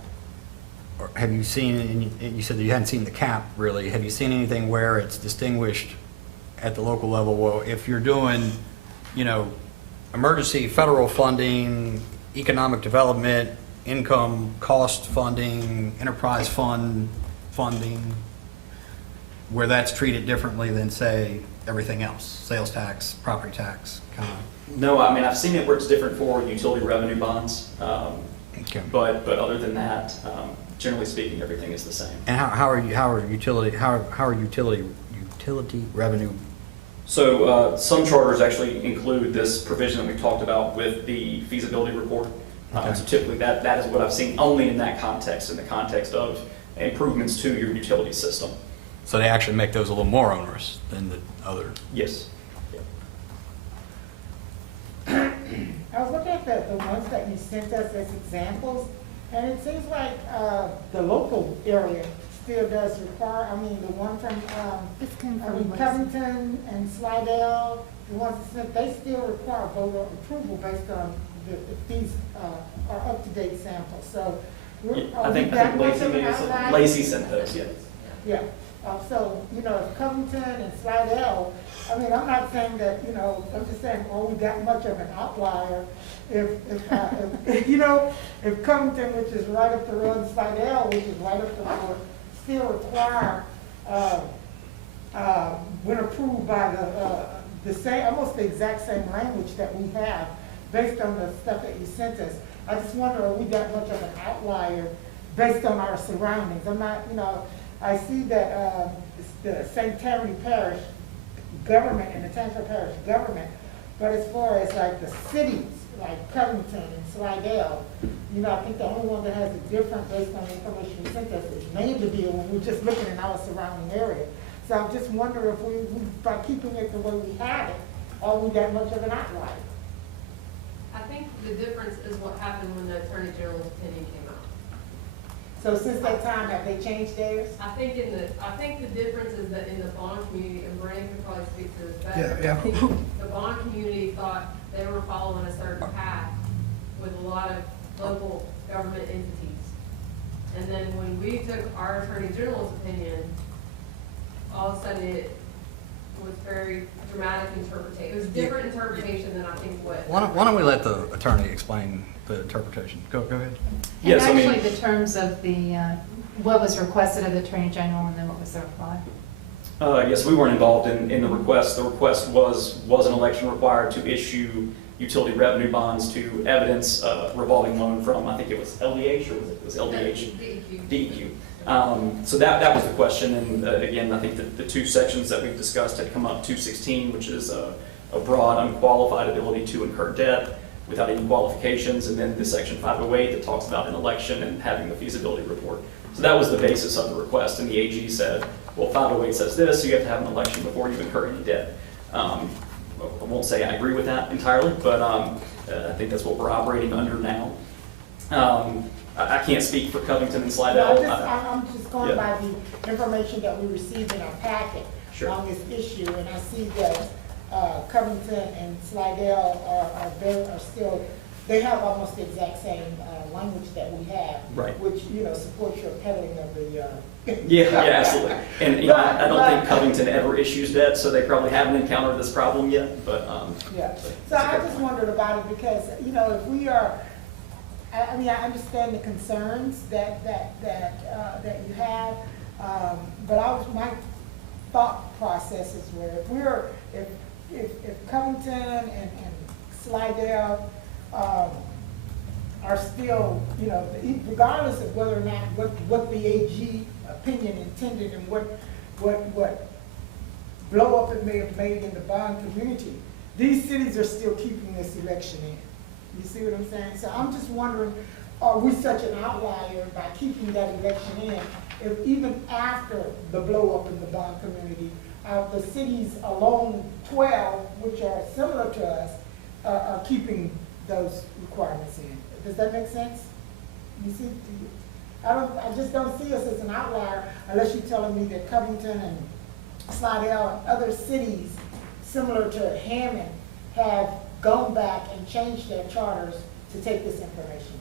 or have you seen, and you said that you hadn't seen the cap really, have you seen anything where it's distinguished at the local level? Well, if you're doing, emergency federal funding, economic development, income cost funding, enterprise fund funding, where that's treated differently than, say, everything else, sales tax, property tax, kind of? No, I mean, I've seen it where it's different for utility revenue bonds. Okay. But other than that, generally speaking, everything is the same. And how are utility revenue? So some charters actually include this provision that we talked about with the feasibility report. Okay. So typically that is what I've seen only in that context, in the context of improvements to your utility system. So they actually make those a little more onerous than the other? Yes. I was looking at the ones that you sent us as examples, and it seems like the local area still does require, the one from, Covington and Slidell, the ones that they still require voter approval based on if these are up-to-date samples. So I think Lacey sent those, yeah. Yeah. So, if Covington and Slidell, I'm not saying that, I'm just saying, we got much of an outlier. If Covington, which is right up the road, and Slidell, which is right up the road, still require, when approved by the same, almost the exact same language that we have, based on the stuff that you sent us. I just wonder, are we that much of an outlier based on our surroundings? I'm not, I see that the St. Tammany Parish government and the Tampa Parish government, but as far as like the cities, like Covington and Slidell, I think the only one that has a different based on the information you sent us is Mandeville when we're just looking in our surrounding area. So I'm just wondering if we by keeping it the way we have it, are we that much of an outlier? I think the difference is what happened when the Attorney General's opinion came out. So since that time, have they changed theirs? I think the difference is that in the bond community, and Brandon could probably speak to this better. Yeah. I think the bond community thought they were following a certain path with a lot of local government entities. And then when we took our Attorney General's opinion, all of a sudden it was very dramatic interpretation. It was a different interpretation than I think what. Why don't we let the attorney explain the interpretation? Go ahead. And Yes, I mean- actually, the terms of the, what was requested of the Attorney General and then what was the reply? Yes, we weren't involved in the request. The request was an election required to issue utility revenue bonds to evidence revolving loan from, I think it was LDH, or was it LDH? DEQ. So that was the question, and again, I think that the two sections that we've discussed had come up, 216, which is a broad, unqualified ability to incur debt without any qualifications, and then the section 508 that talks about an election and having the feasibility report. So that was the basis of the request, and the AG said, well, 508 says this, so you have to have an election before you incur any debt. I won't say I agree with that entirely, but I think that's what we're operating under now. I can't speak for Covington and No, Slidell. I'm just going Yeah. by the information that we received in our packet Sure. on this issue, and I see that Covington and Slidell are still, they have almost the exact same language that we have. Right. Which, you know, supports your peddling of the. Yeah, absolutely. And, you know, I don't think Covington ever issues debt, so they probably haven't encountered this problem yet, but, Yeah, so I just wondered about it because, you know, if we are, I mean, I understand the concerns that you have, but my thought processes were, if Covington and Slidell, are still, you know, regardless of whether or not, what the AG opinion intended and what blow up it may have made in the bond community, these cities are still keeping this election in. You see what I'm saying? So I'm just wondering, are we such an outlier by keeping that election in, if even after the blow up in the bond community, the cities alone 12, which are similar to us, are keeping those requirements in. Does that make sense? You see, I just don't see us as an outlier unless you're telling me that Covington and Slidell and other cities similar to Hammond have gone back and changed their charters to take this information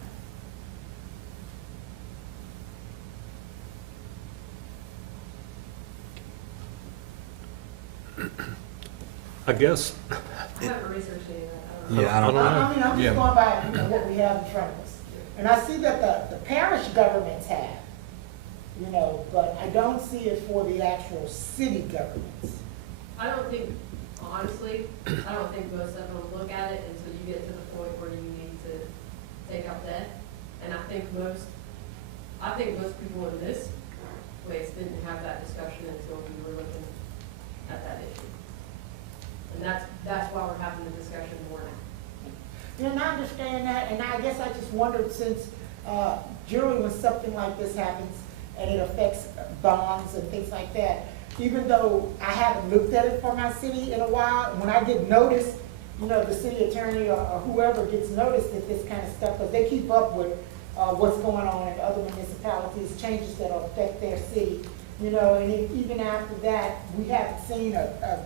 out. I guess, I haven't researched any of that. I don't know. Yeah, I don't know. I mean, I'm Yeah. just going by, you know, what we have in front of us. And I see that the parish governments have, you know, but I don't see it for the actual city governments. I don't think, honestly, I don't think most of them look at it until you get to the point where you need to take out debt. And I think most people in this place didn't have that discussion until we were looking at that issue. And that's why we're having the discussion more now. And I understand that, and I guess I just wondered since, generally when something like this happens and it affects bonds and things like that, even though I haven't looked at it for my city in a while, when I get notice, you know, the city attorney or whoever gets noticed that this kind of stuff, because they keep up with what's going on in other municipalities, changes that affect their city, you know, and even after that, we haven't seen a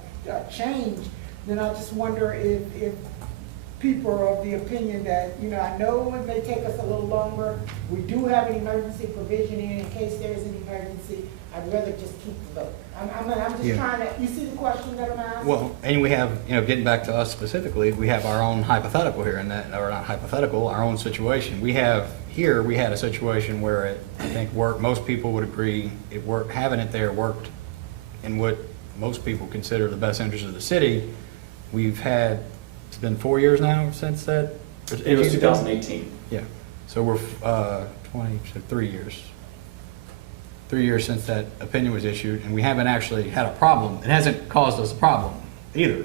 change, then I just wonder if people are of the opinion that, you know, I know it may take us a little longer. We do have an emergency provision in case there is an emergency. I'd rather just keep the vote. I'm just Yeah. trying to, you see the question that I'm asking? Well, and we have, you know, getting back to us specifically, we have our own hypothetical here in that, or not hypothetical, our own situation. We had a situation where it, I think, worked, most people would agree, it worked, having it there worked in what most people consider the best interest of the city. We've had, it's been 4 years now since that? It was 2018. Yeah, so we're 3 years. 3 years since that opinion was issued, and we haven't actually had a problem. It hasn't caused us a problem either,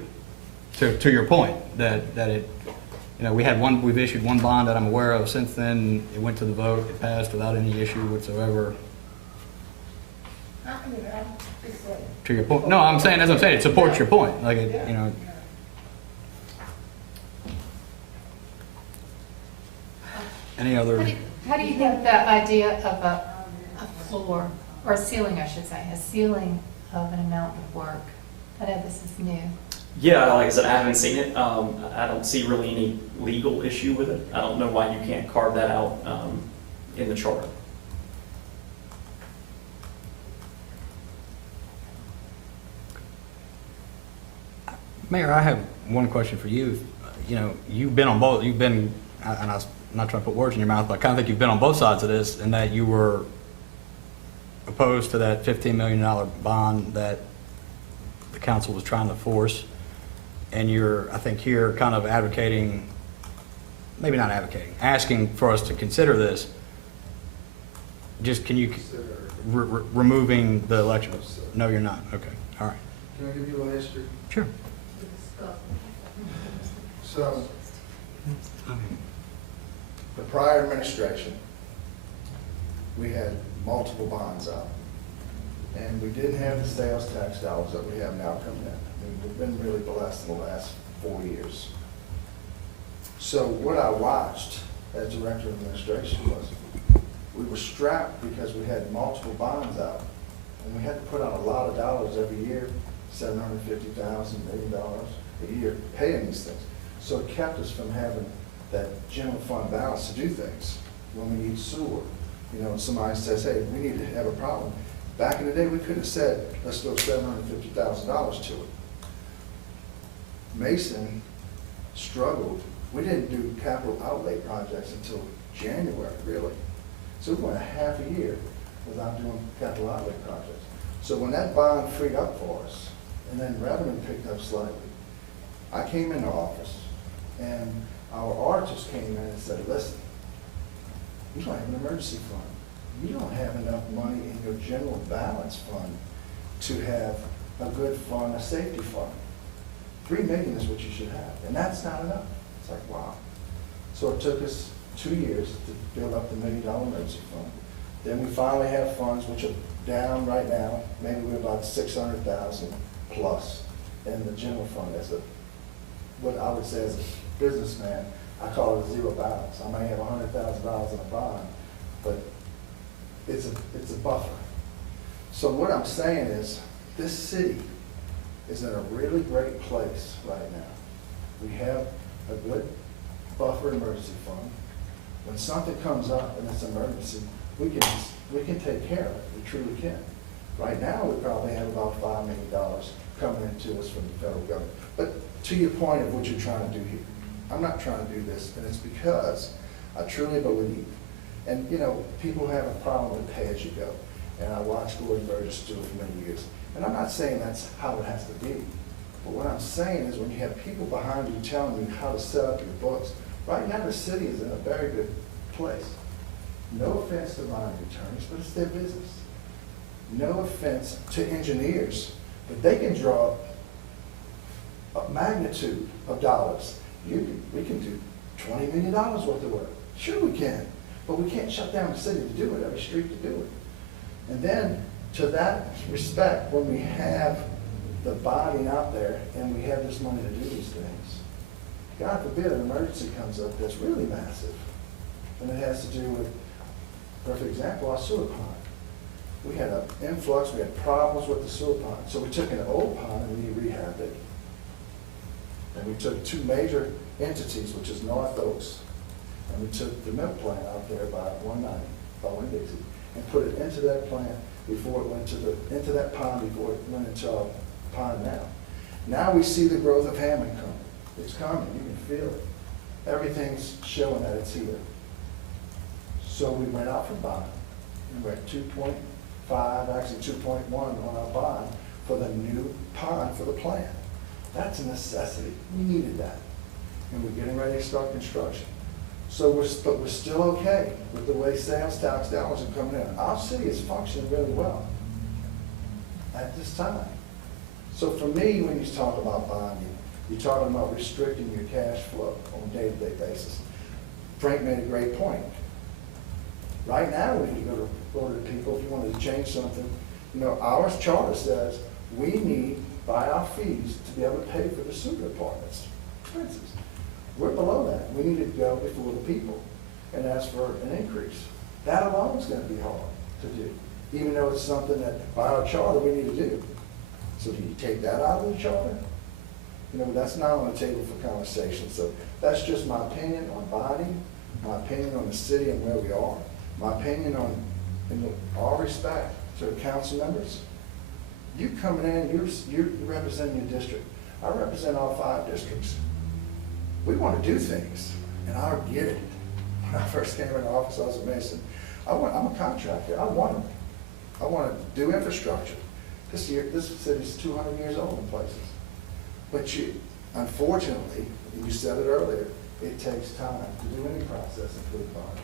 to your point, that it, you know, we've issued one bond that I'm aware of since then. It went to the vote, it passed without any issue whatsoever. I'm just saying. To your point, no, I'm saying, as I'm saying, it supports your point, like, it, you know. Any other? How do you think the idea of a floor, or a ceiling, I should say, a ceiling of an amount of work? I know this is new. Yeah, like I said, I haven't seen it. I don't see really any legal issue with it. I don't know why you can't carve that out in the charter. Mayor, I have one question for you. You know, you've been on both, and I'm not trying to put words in your mouth, but I kind of think you've been on both sides of this, and that you were opposed to that $15 million bond that the council was trying to force. And you're, I think, here kind of advocating, maybe not advocating, asking for us to consider this. Just, can you, removing the election? No, you're not. Okay, all right. Can I give you a little history? Sure. So, the prior administration, we had multiple bonds out. And we didn't have the sales tax dollars that we have now coming in. I mean, we've been really blessed in the last 4 years. So what I watched as director of administration was we were strapped because we had multiple bonds out. And we had to put out a lot of dollars every year, $750,000, $1 million a year, paying these things. So it kept us from having that general fund balance to do things. When we need sewer, you know, and somebody says, hey, we need to have a problem. Back in the day, we could have said, let's throw $750,000 to it. Mason struggled. We didn't do capital outlay projects until January, really. So we went a half a year without doing capital outlay projects. So when that bond freed up for us, and then revenue picked up slightly, I came into office, and our auditors came in and said, listen, you don't have an emergency fund. You don't have enough money in your general balance fund to have a good fund, a safety fund. $3 million is what you should have, and that's not enough. It's like, wow. So it took us 2 years to build up the $1 million emergency fund. Then we finally have funds which are down right now. Maybe we're about 600,000 plus in the general fund. As a, what I would say as a businessman, I call it a zero balance. I may have $100,000 in a bond, but it's a buffer. So what I'm saying is, this city is in a really great place right now. We have a good buffer emergency fund. When something comes up and it's an emergency, we can take care of it. We truly can. Right now, we probably have about $5 million coming into us from the federal government. But to your point of what you're trying to do here, I'm not trying to do this, and it's because I truly believe, and you know, people have a problem with pay as you go, and I watched Gordon Burgess do it for many years, and I'm not saying that's how it has to be, but what I'm saying is when you have people behind you telling you how to set up your books, right now the city is in a very good place. No offense to line attorneys, but it's their business. No offense to engineers, but they can draw a magnitude of dollars. We can do $20 million worth of work. Sure we can, but we can't shut down the city to do it, every street to do it. And then, to that respect, when we have the body out there and we have this money to do these things, God forbid an emergency comes up that's really massive. And it has to do with, perfect example, our sewer pond. We had an influx, we had problems with the sewer pond. So we took an old pond and we rehabbed it. And we took two major entities, which is North Oaks, and we took the milk plant out there by 190, by Winn-Dixie, and put it into that plant before it went into that pond before it went into our pond now. Now we see the growth of Hammond coming. It's coming, you can feel it. Everything's showing that it's here. So we went out for bond, and we're at 2.5, actually 2.1 on our bond for the new pond for the plant. That's a necessity. We needed that. And we're getting ready to start construction. So but we're still okay with the way sales tax dollars are coming in. Our city is functioning really well at this time. So for me, when you talk about bonding, you're talking about restricting your cash flow on a day-to-day basis. Frank made a great point. Right now, we need to go to people if you wanted to change something. You know, our charter says we need, by our fees, to be able to pay for the sewer department's expenses. We're below that. We need to go before the people and ask for an increase. That alone is going to be hard to do, even though it's something that by our charter we need to do. So do you take that out of the charter? You know, that's not on the table for conversation. So that's just my opinion on bonding, my opinion on the city and where we are, my opinion on, in all respect to the council members. You coming in, you're representing your district. I represent all 5 districts. We want to do things, and I get it. When I first came into office, I was a Mason. I'm a contractor. I want to do infrastructure. This city's 200 years old in places. But unfortunately, you said it earlier, it takes time to do any process, including bonding.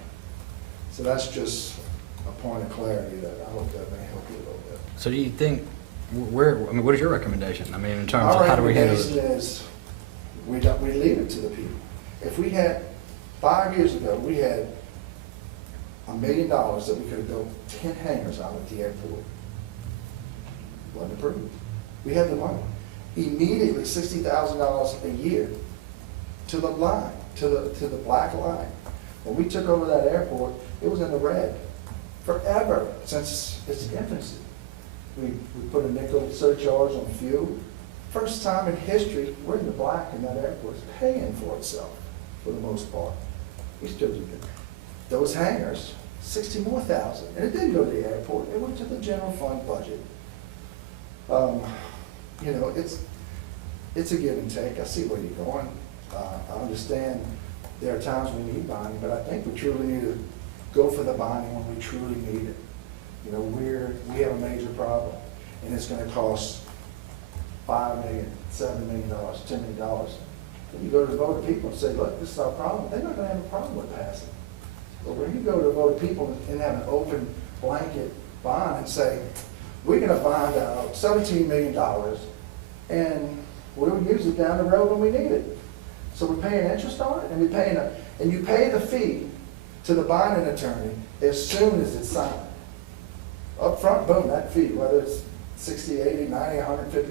So that's just a point of clarity that I hope that may help you a little bit. So do you think, what is your recommendation? I mean, in terms of how do we handle this? Our recommendation is we leave it to the people. If we had, 5 years ago, we had $1 million that we could have built 10 hangars out at the airport. Wasn't approved. We had the money. Immediately, $60,000 a year to the line, to the black line. When we took over that airport, it was in the red. forever, since its infancy. We put a nickel surcharge on fuel. First time in history, we're in the black and that airport's paying for itself, for the most part. We still do that. Those hangars, 60 more thousand, and it didn't go to the airport, it went to the general fund budget. You know, it's a give and take. I see where you're going. I understand there are times we need bonding, but I think we truly need to go for the bonding when we truly need it. You know, we have a major problem, and it's gonna cost $5 million, $7 million, $10 million. Then you go to the vote of people and say, look, this is our problem. They're not gonna have a problem with passing. But when you go to the vote of people and have an open blanket bond and say, we're gonna bond out $17 million, and we'll use it down the road when we need it. So we're paying interest on it, and you pay the fee to the bonding attorney as soon as it's signed. Up front, boom, that fee, whether it's $60, $80, $90,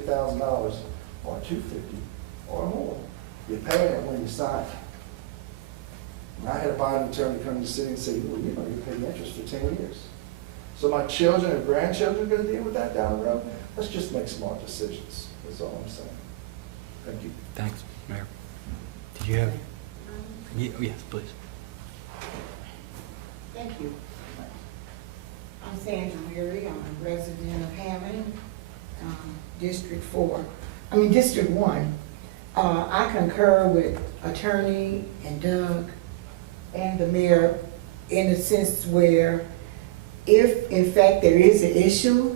$150,000, or $250 or more, you're paying it when you sign. And I had a bonding attorney come to the city and say, well, you know, you pay interest for 10 years. So my children and grandchildren are going to deal with that down the road. Let's just make smart decisions. That's all I'm saying. Thank you. Thanks, Mayor. Did you have? Yes, please. Thank you. I'm Sandra Weary, I'm a resident of Hammond, District 1. I concur with Attorney and Doug and the mayor in a sense where if in fact there is an issue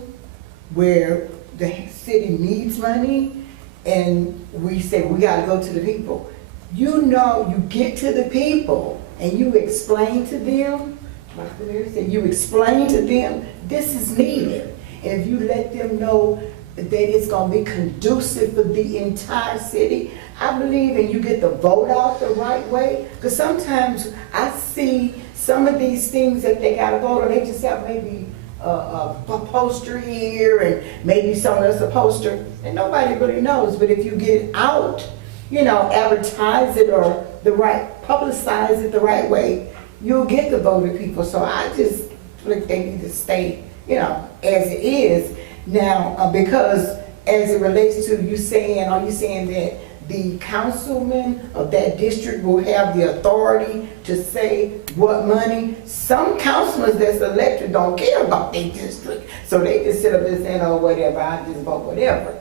where the city needs money and we say we gotta go to the people, you know, you get to the people and you explain to them, like the mayor said, you explain to them this is needed. And if you let them know that it's gonna be conducive for the entire city, I believe, and you get the vote out the right way, because sometimes I see some of these things that they gotta vote on, they just have maybe a poster here and maybe someone else a poster, and nobody really knows. But if you get it out, you know, advertise it or publicize it the right way, you'll get the vote of people. So I just think they need to stay, you know, as it is. Now, because as it relates to you saying, are you saying that the councilman of that district will have the authority to say what money? Some councilors that's elected don't care about their district. So they can sit up and say, oh, whatever, I just vote whatever,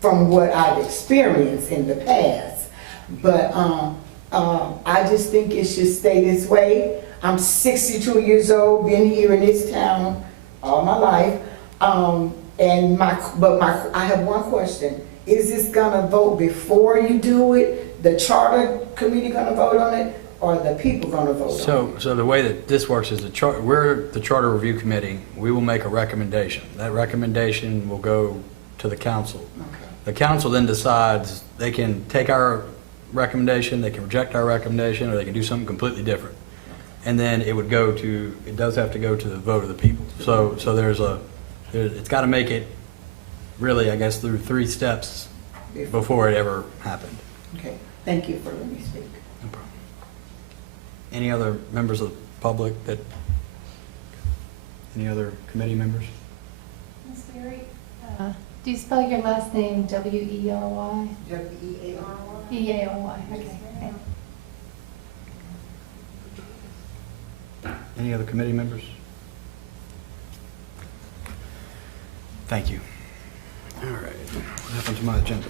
from what I've experienced in the past. But I just think it should stay this way. I'm 62 years old, been here in this town all my life. I have one question. Is this gonna vote before you do it? The charter committee gonna vote on it, or the people gonna vote on it? So the way that this works is we're the charter review committee. We will make a recommendation. That recommendation will go to the council. Okay. The council then decides they can take our recommendation, they can reject our recommendation, or they can do something completely different. And then it does have to go to the vote of the people. So it's got to make it really, I guess, through 3 steps before it ever happened. Okay, thank you for letting me speak. No problem. Any other members of the public any other committee members? Ms. Berry, do you spell your last name W-E-R-Y? W-E-A-R-Y? E-A-R-Y, okay. Any other committee members? Thank you. All right, what happened to my agenda?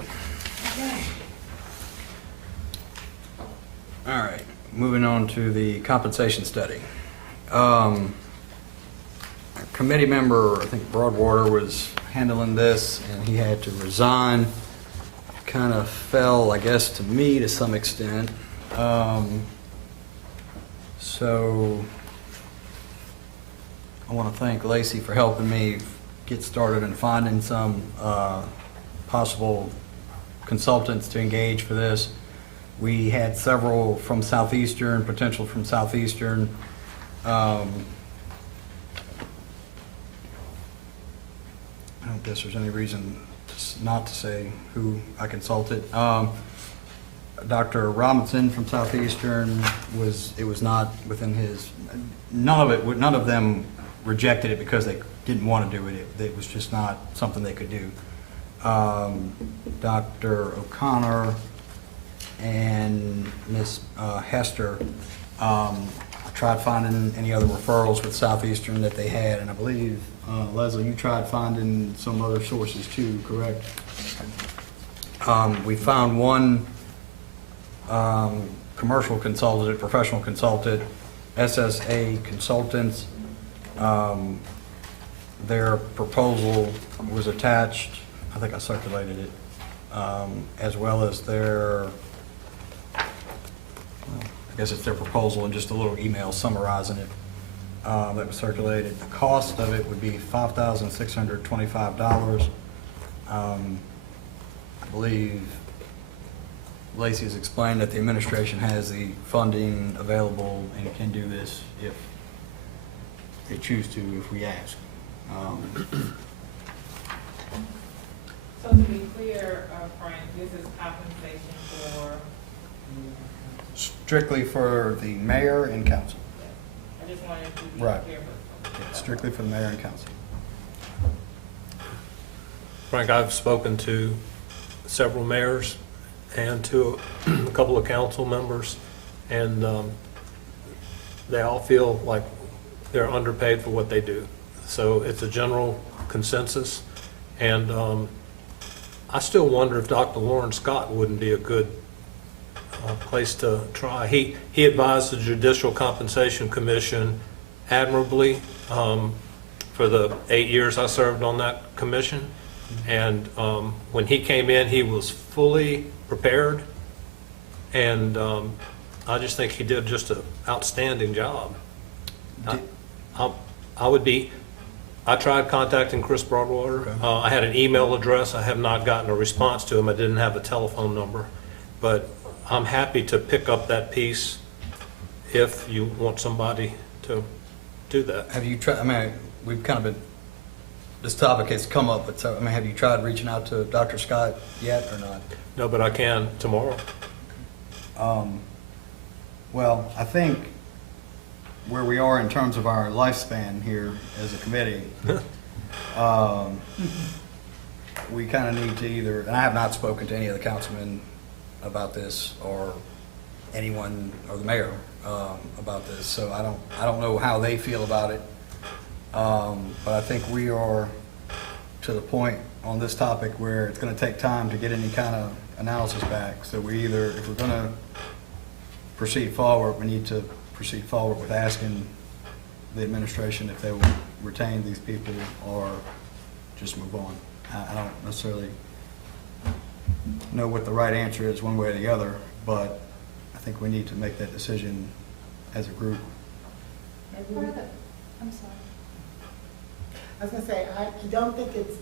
All right, moving on to the compensation study. A committee member, I think Broadwater, was handling this, and he had to resign. Kind of fell, I guess, to me to some extent. So I want to thank Lacey for helping me get started and finding some possible consultants to engage for this. We had several from Southeastern, potential from Southeastern. I don't guess there's any reason not to say who I consulted. Dr. Robinson from Southeastern it was not within his, none of them rejected it because they didn't want to do it. It was just not something they could do. Dr. O'Connor and Ms. Hester, I tried finding any other referrals with Southeastern that they had, and I believe, Leslie, you tried finding some other sources too, correct? We found one commercial consultant, professional consultant, SSA Consultants. Their proposal was attached, I think I circulated it, as well as their, well, I guess it's their proposal and just a little email summarizing it that was circulated. The cost of it would be $5,625. I believe Lacey has explained that the administration has the funding available and can do this if they choose to, if we ask. So to be clear, Frank, this is compensation for, Strictly for the mayor and council. I just wanted to be Right. clear. Yeah, strictly for the mayor and council. Frank, I've spoken to several mayors and to a couple of council members, and they all feel like they're underpaid for what they do. So it's a general consensus, and I still wonder if Dr. Lauren Scott wouldn't be a good place to try. He advised the Judicial Compensation Commission admirably for the 8 years I served on that commission. And when he came in, he was fully prepared, and I just think he did just an outstanding job. I tried contacting Chris Broadwater. Okay. I had an email address. I have not gotten a response to him. I didn't have a telephone number, but I'm happy to pick up that piece if you want somebody to do that. Have you tried, I mean, we've kind of been, this topic has come up, but so, I mean, have you tried reaching out to Dr. Scott yet or not? No, but I can tomorrow. Well, I think where we are in terms of our lifespan here as a committee, we kind of need to either, and I have not spoken to any of the councilmen about this or anyone or the mayor about this, so I don't know how they feel about it. But I think we are to the point on this topic where it's going to take time to get any kind of analysis back. So we either, if we're going to proceed forward, we need to proceed forward with asking the administration if they will retain these people or just move on. I don't necessarily know what the right answer is one way or the other, but I think we need to make that decision as a group. Part of the, I'm sorry. I was gonna say, I don't think it's,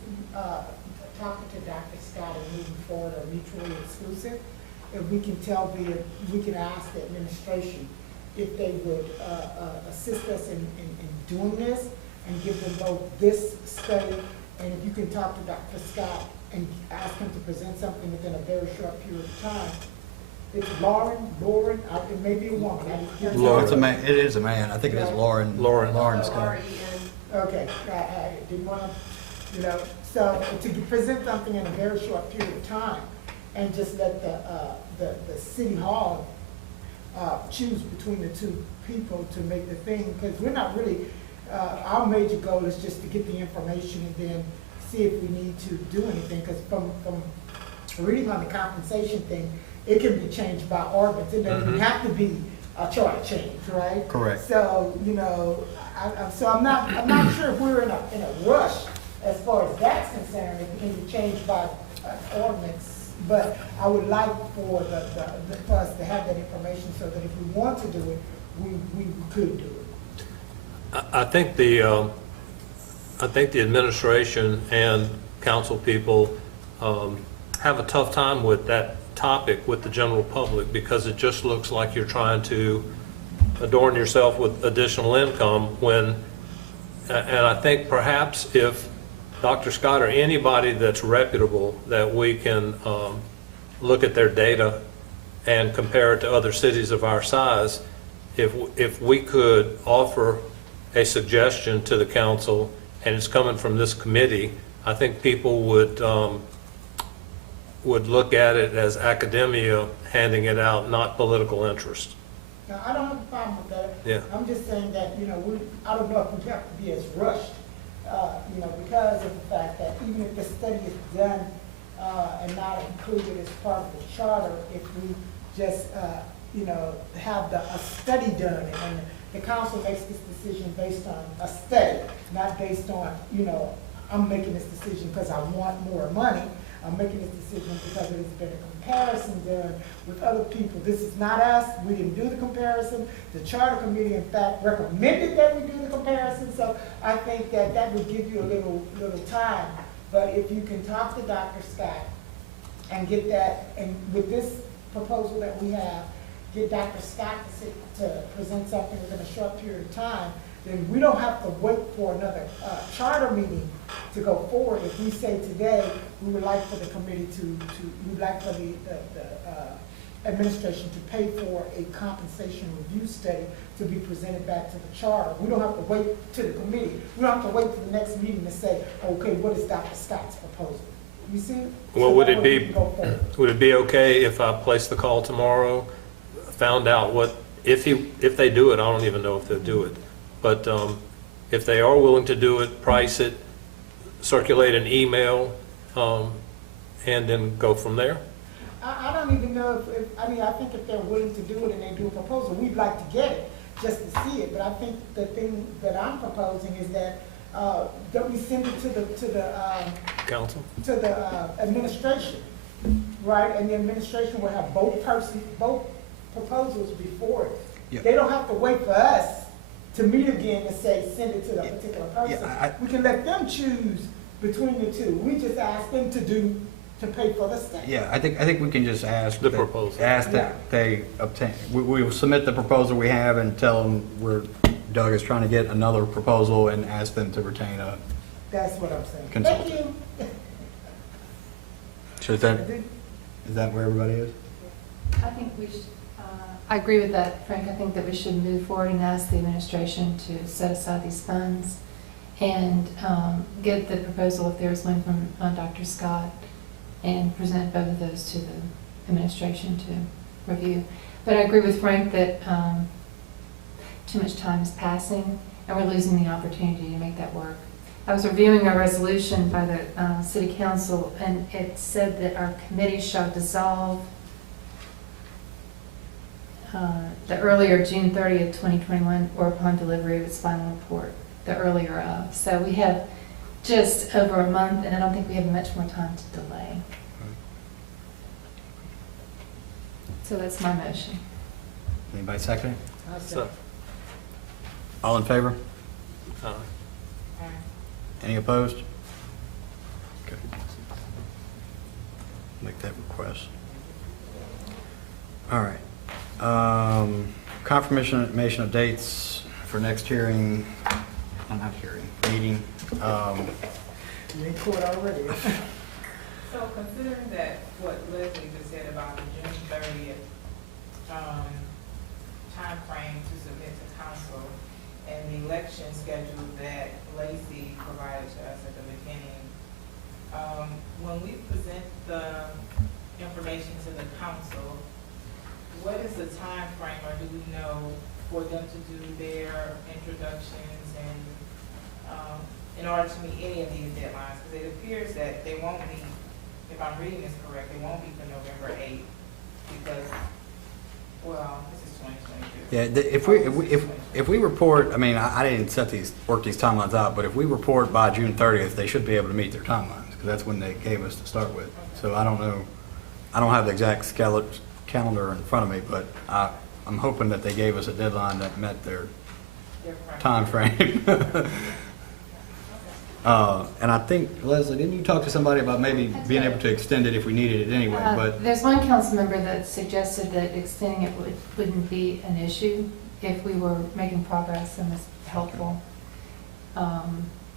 talking to Dr. Scott and moving forward are mutually exclusive. If we can we can ask the administration if they would, assist us in doing this and give them both this study, and if you can talk to Dr. Scott and ask him to present something within a very short period of time. It's Lauren, it may be a woman. Lauren. It's a man, it is a man. I think it is Lauren Scott. Okay, I didn't want to, so to present something in a very short period of time and just let the city hall choose between the two people to make the thing, because we're not really, our major goal is just to get the information and then see if we need to do anything, because from reading on the compensation thing, it can be changed by ordinance. It doesn't have to be a charter change, right? Correct. So, I'm not sure if we're in a rush as far as that's concerned, if it can be changed by ordinance. But I would like for for us to have that information so that if we want to do it, we could do it. I think the administration and council people have a tough time with that topic with the general public, because it just looks like you're trying to adorn yourself with additional income when, and I think perhaps if Dr. Scott or anybody that's reputable, that we can look at their data and compare it to other cities of our size, if we could offer a suggestion to the council, and it's coming from this committee, I think people would look at it as academia handing it out, not political interest. Now, I don't have a problem with that. Yeah. I'm just saying that, I don't know if we have to be as rushed, because of the fact that even if the study is done, and not included as part of the charter, if we just, have a study done, and the council makes this decision based on a study, not based on, I'm making this decision because I want more money. I'm making this decision because it has been a comparison done with other people. This is not us. We didn't do the comparison. The charter committee, in fact, recommended that we do the comparison. So I think that would give you a little time. But if you can talk to Dr. Scott and get that, and with this proposal that we have, get Dr. Scott to present something within a short period of time, then we don't have to wait for another charter meeting to go forward. If we say today, we would like for the committee we would like for the administration to pay for a compensation review study to be presented back to the charter. We don't have to wait to the committee. We don't have to wait to the next meeting to say, okay, what is Dr. Scott's proposal? You see? Well, would it be okay if I placed the call tomorrow, found out what, if they do it, I don't even know if they'll do it, but if they are willing to do it, price it, circulate an email, and then go from there? I don't even know I think if they're willing to do it and they do a proposal, we'd like to get it just to see it. But I think the thing that I'm proposing is that we send it to the Council? To the administration, right? And the administration will have both proposals before it. Yeah. They don't have to wait for us to meet again and say, send it to the particular person. Yeah, we can let them choose between the two. We just ask them to pay for the study. Yeah, I think we can just ask. The proposal. Ask that they obtain, we will submit the proposal we have and tell them Doug is trying to get another proposal and ask them to retain a That's what I'm saying. consultant. Thank you. So is that where everybody is? I think we should, I agree with that, Frank. I think that we should move forward and ask the administration to set aside these funds and get the proposal, if there's one from Dr. Scott, and present both of those to the administration to review. But I agree with Frank that too much time is passing and we're losing the opportunity to make that work. I was reviewing a resolution by the City Council, and it said that our committee shall dissolve the earlier June 30th, 2021, or upon delivery of its final report, the earlier of. So we have just over a month, and I don't think we have much more time to delay. So that's my motion. Anybody second? So, All in favor? uh, Any opposed? Okay. Make that request. All right. Confirmation of dates for next hearing, not hearing, meeting. You ain't caught already. So considering that what Leslie just said about the June 30th timeframe to submit to council and the election schedule that Lacey provided to us at the beginning, when we present the information to the council, what is the time frame, or do we know, for them to do their introductions and in order to meet any of these deadlines? Because it appears that they won't meet, if I'm reading this correct, they won't be for November 8th because, well, this is 2022. Yeah, if we report, I mean, I didn't work these timelines out, but if we report by June 30th, they should be able to meet their timelines because that's when they gave us to start with. So I don't know, I don't have the exact calendar in front of me, but I'm hoping that they gave us a deadline that met their time frame. And I think, Leslie, didn't you talk to somebody about maybe being able to extend it if we needed it anyway? But There's one council member that suggested that extending it wouldn't be an issue if we were making progress and was helpful.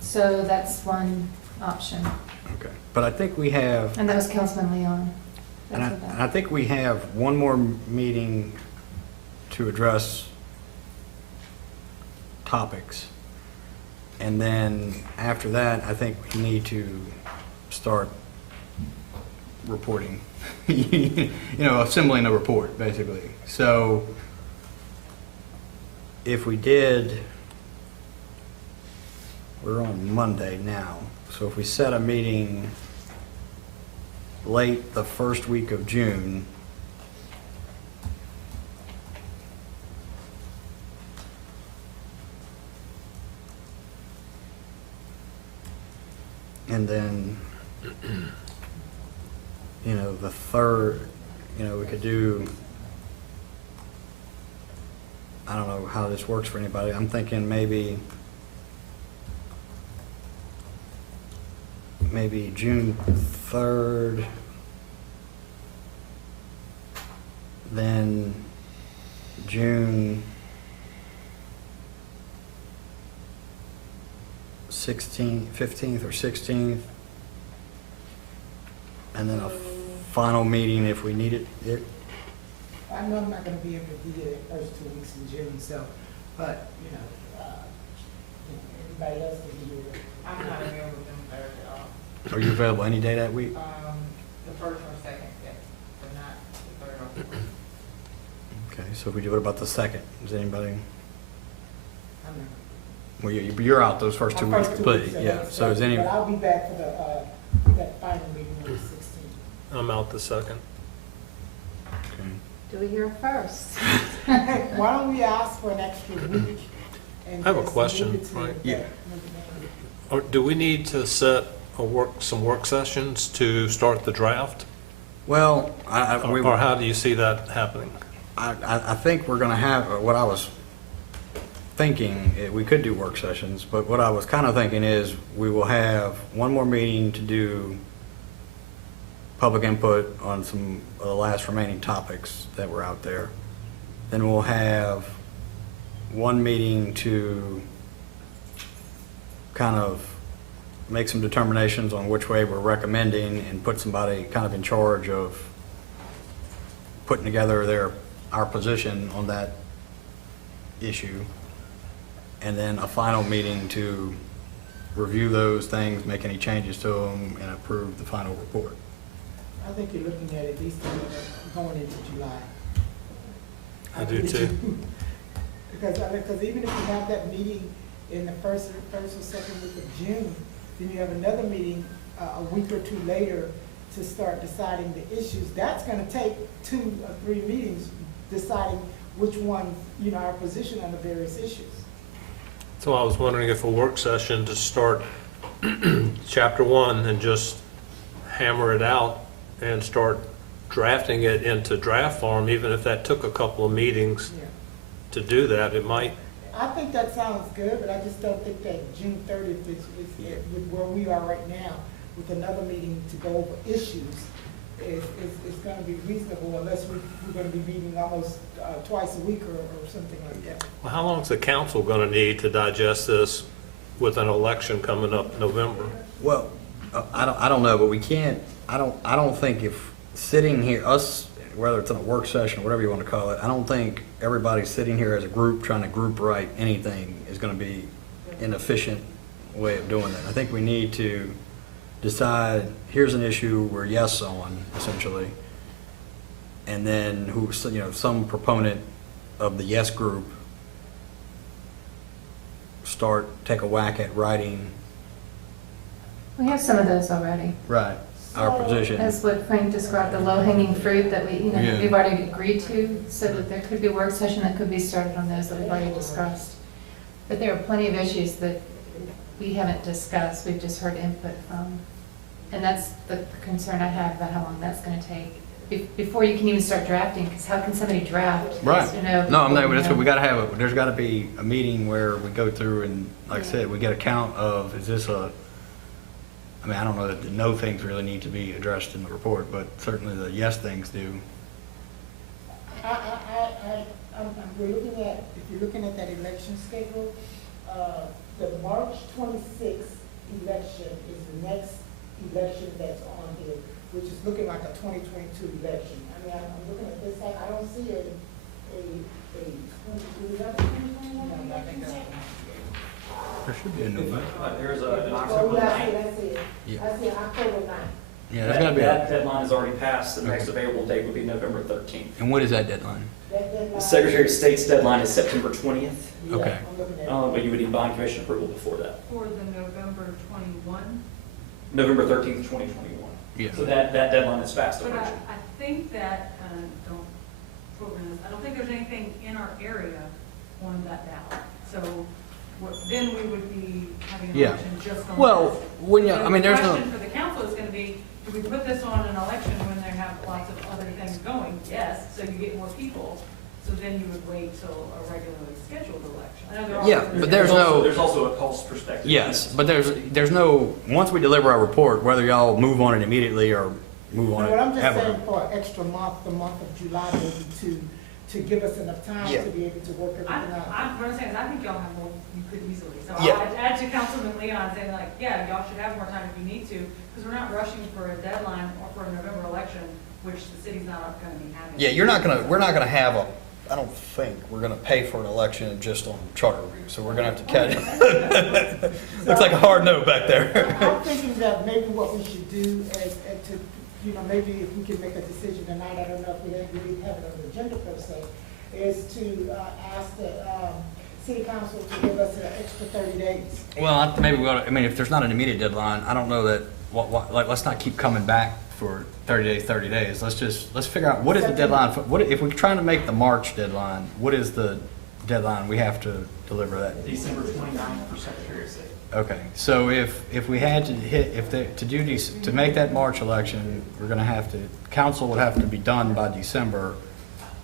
So that's one option. okay, but I think we have, And that was Councilman Leon. and I think we have one more meeting to address topics And then after that, I think we need to start reporting, you know, assembling a report, basically. So if we did, we're on Monday now, so if we set a meeting late the first week of June, and then, you know, the third, you know, we could do, I don't know how this works for anybody. I'm thinking maybe June 3rd, then June 16th, 15th or 16th, and then a final meeting if we needed it. I know I'm not gonna be able to be there the first 2 weeks in June, so, but, everybody else will be here. I'm not available June 3rd at all. Are you available any day that week? The first or second, yes, but not the third or fourth. Okay, so if we do it about the 2nd, is anybody, I'm not. well, you're out those first 2 weeks completely, yeah. So is any, But I'll be back for that final meeting on the 16th. I'm out the 2nd. okay. Do we hear first? Why don't we ask for an extra week? And I have a just question, move it to right? the- Yeah. Or do we need to set some work sessions to start the draft? Well, Or how do you see that happening? I think we're gonna have, what I was thinking, we could do work sessions, but what I was kind of thinking is we will have one more meeting to do public input on some of the last remaining topics that were out there. Then we'll have one meeting to kind of make some determinations on which way we're recommending and put somebody kind of in charge of putting together our position on that issue. And then a final meeting to review those things, make any changes to them, and approve the final report. I think you're looking at least going into July. I do too. Because even if you have that meeting in the first or second week of June, then you have another meeting a week or two later to start deciding the issues. That's gonna take 2 or 3 meetings deciding which ones, our position on the various issues. So I was wondering if a work session to start chapter 1 and just hammer it out and start drafting it into draft form, even if that took a couple of meetings Yeah. to do that, it might. I think that sounds good, but I just don't think that June 30th is with where we are right now, with another meeting to go over issues, is gonna be reasonable unless we're gonna be meeting almost twice a week or something like that. Well, how long is the council going to need to digest this with an election coming up November? Well, I don't know, but we can't, I don't think if sitting here, us, whether it's in a work session or whatever you want to call it, I don't think everybody sitting here as a group trying to group write anything is going to be an efficient way of doing that. I think we need to decide, here's an issue we're yes on, essentially, and then some proponent of the yes group take a whack at writing. We have some of those already. Right. Our position. As what Frank described, the low-hanging fruit that Yeah. we've already agreed to, so that there could be a work session that could be started on those that we've already discussed. But there are plenty of issues that we haven't discussed, we've just heard input from. And that's the concern I have about how long that's gonna take, before you can even start drafting, because how can somebody draft? Right. yes or no, No, I'm not, before that's you what we know? gotta have, there's gotta be a meeting where we go through and, like I said, we get a count of, is this I don't know that the no things really need to be addressed in the report, but certainly the yes things do. We're looking at, if you're looking at that election schedule, the March 26th election is the next election that's on here, which is looking like a 2022 election. I'm looking at this, I don't see a 2022 election. No, I think that's. There should be a new one. There's an Oh, October yeah, I 9th. see, that's it. Yeah. I see October 9th. Yeah, there's gotta be That a, deadline is already passed. The next Okay. available date would be November 13th. and what is that deadline? That deadline. The Secretary of State's deadline is September 20th, Yeah, Okay. I'm looking at it. but you would need bond commission approval before that. For the November 21. November 13th, 2021. Yeah. So that deadline is fast But approaching. I think that, don't quote me on this, I don't think there's anything in our area on that ballot. So then we would be having an Yeah. election just on Well, this. when you, I mean, there's The no, question for the council is going to be, do we put this on an election when they have lots of other things going? Yes, so you get more people. So then you would wait till a regularly scheduled election. I know there are. Yeah, but there's no- There's also a cost perspective. yes, but there's no, once we deliver our report, whether y'all move on it immediately or move on But I'm it just ever. saying for an extra month, the month of July, maybe to give us enough time Yeah. to be able to work everything out. What I'm saying is, I think y'all have more, you could easily. So Yeah. I'll add to Councilman Leon saying like, yeah, y'all should have more time if you need to, because we're not rushing for a deadline or for a November election, which the city's not gonna be having. Yeah, we're not gonna have a, I don't think we're gonna pay for an election just on charter review, so we're gonna have to catch. Looks like a hard no back there. I'm thinking that maybe what we should do is to, you know, maybe if we can make a decision tonight, I don't know if we really have it on the agenda per se, is to ask the city council to give us an extra 30 days. Well, maybe we ought to, I mean, if there's not an immediate deadline, I don't know that, like, let's not keep coming back for 30 days. Let's figure out, what is the deadline, if we're trying to make the March deadline, what is the deadline we have to deliver that? December 29th for Secretary of State. Okay, so if we had to hit, to make that March election, we're gonna have to, council would have to be done by December.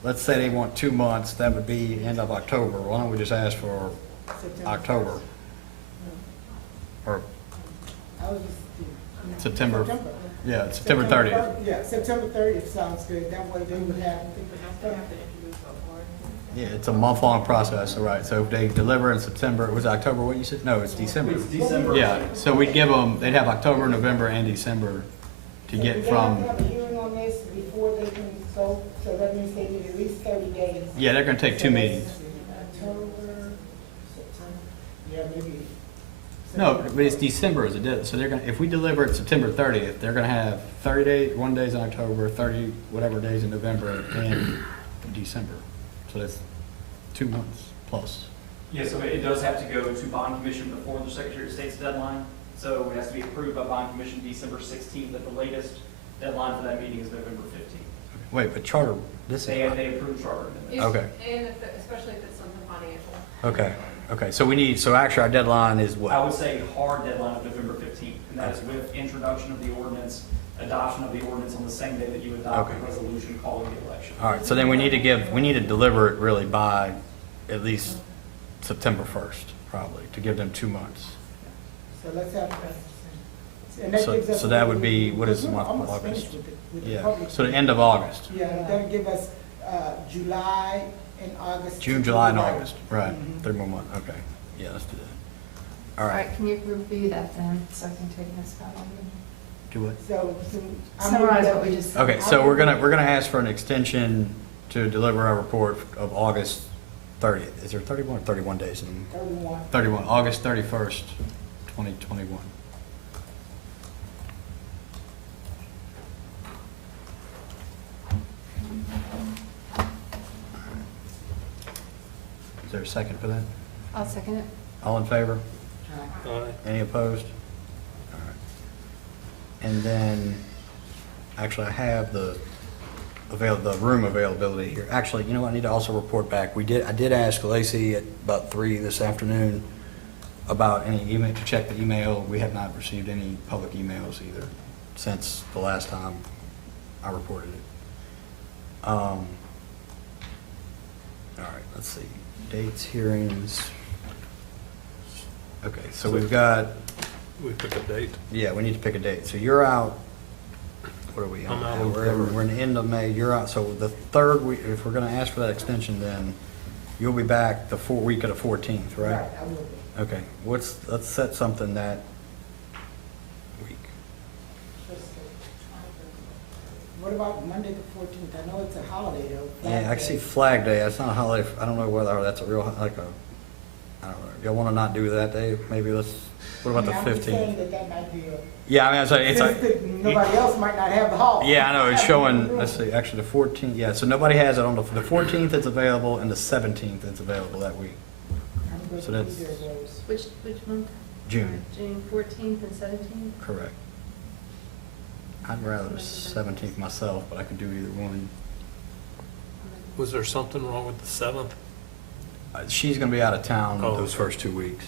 Let's say they want 2 months, that would be end of October. Why don't we just ask for September October? 1st. Or I was just. September, yeah, September 30th. Yeah, September 30th sounds good. That way they would have. Yeah, it's a month-long process, all right. So if they deliver in September, was it October what you said? No, it's December. It's December. Yeah, so we'd give them, they'd have October, November, and December to get from, They have to have a hearing on this before they can go, so that means they need at least 30 days. yeah, they're gonna take 2 meetings. October, September, yeah, maybe. No, but it's December as it is, so they're gonna, if we deliver it September 30th, they're gonna have 30 days, 1 days in October, 30 whatever days in November, and December. So that's 2 months plus. Yeah, so it does have to go to bond commission before the Secretary of State's deadline. So it has to be approved by bond commission December 16th at the latest. Deadline for that meeting is November 15th. Wait, but charter, this They is, approve charter amendments. If- Okay. And especially if it's something financial. okay, so actually our deadline is I what? would say hard deadline of November 15th, and that is with introduction of the ordinance, adoption of the ordinance on the same day that you adopt Okay. the resolution calling the election. All right, so then we need to deliver it really by at least September 1st, probably, to give them 2 months. So let's have. And that gives us- So that would be, what is the We're month of almost August? finished with the Yeah, public. so the end of August, Yeah, that'll give us July and August. June, to July, and do that. August, right, Mhm. 3 more months, okay, yeah, let's do that. All All right, right, can you review that then, so I can take this out on do it. So. I'm Summarize moving what we that just. Okay, so we're gonna ask for an extension to deliver our report of August 30th. Is there 31 or 31 days in? 31. 31, August 31st, 2021. Is there a second for that? I'll second it. All in favor? All right. Any opposed? All right. And then, actually, I have the room availability here. Actually, you know what, I need to also report back. I did ask Lacey at about 3 this afternoon about any email, to check the email. We have not received any public emails either since the last time I reported it. All right, let's see. Dates, hearings. Okay, so we've got, We pick a date. yeah, we need to pick a date. So you're out, what are we on? I'm out now? in We're in the end of May, you're out, so the third week, if we're gonna ask for that extension, then you'll be back the week of the 14th, right? Right, I will be. Okay, let's set something that week. What about Monday the 14th? I know it's a holiday though. Yeah, I see Flag Day, that's not a holiday, I don't know whether that's a real, like a, I don't know, y'all wanna not do that day? Maybe let's, what about the I'm just saying 15th? that might be a, Yeah, I mean, it's like, nobody else might not have the hall. yeah, I know, it's showing, let's see, actually the 14th, yeah, so nobody has it on the 14th it's available and the 17th it's available that week. I'm good So with that's- either of those. Which month? June, June 14th and 17th? correct. I'd rather the 17th myself, but I could do either one. Was there something wrong with the 7th? She's gonna be out of town Oh, those okay. first 2 weeks.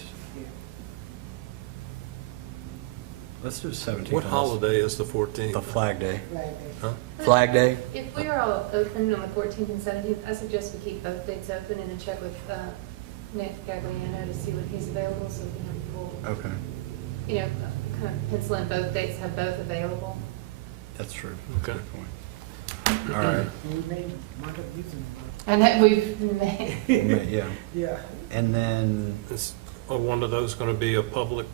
Let's do the 17th. What holiday is the 14th? The Flag Day. Flag Day. Huh? Flag Day? If we are all open on the 14th and 17th, I suggest we keep both dates open and then check with Nick Gagliano to see when he's available, so we can have a full, Okay, you know, kind of pencil in both dates, have both available. that's true. Okay. Good point. All right. We may wind up using them. And that we've made. Yeah, Yeah. and then Is one of those going to be a public?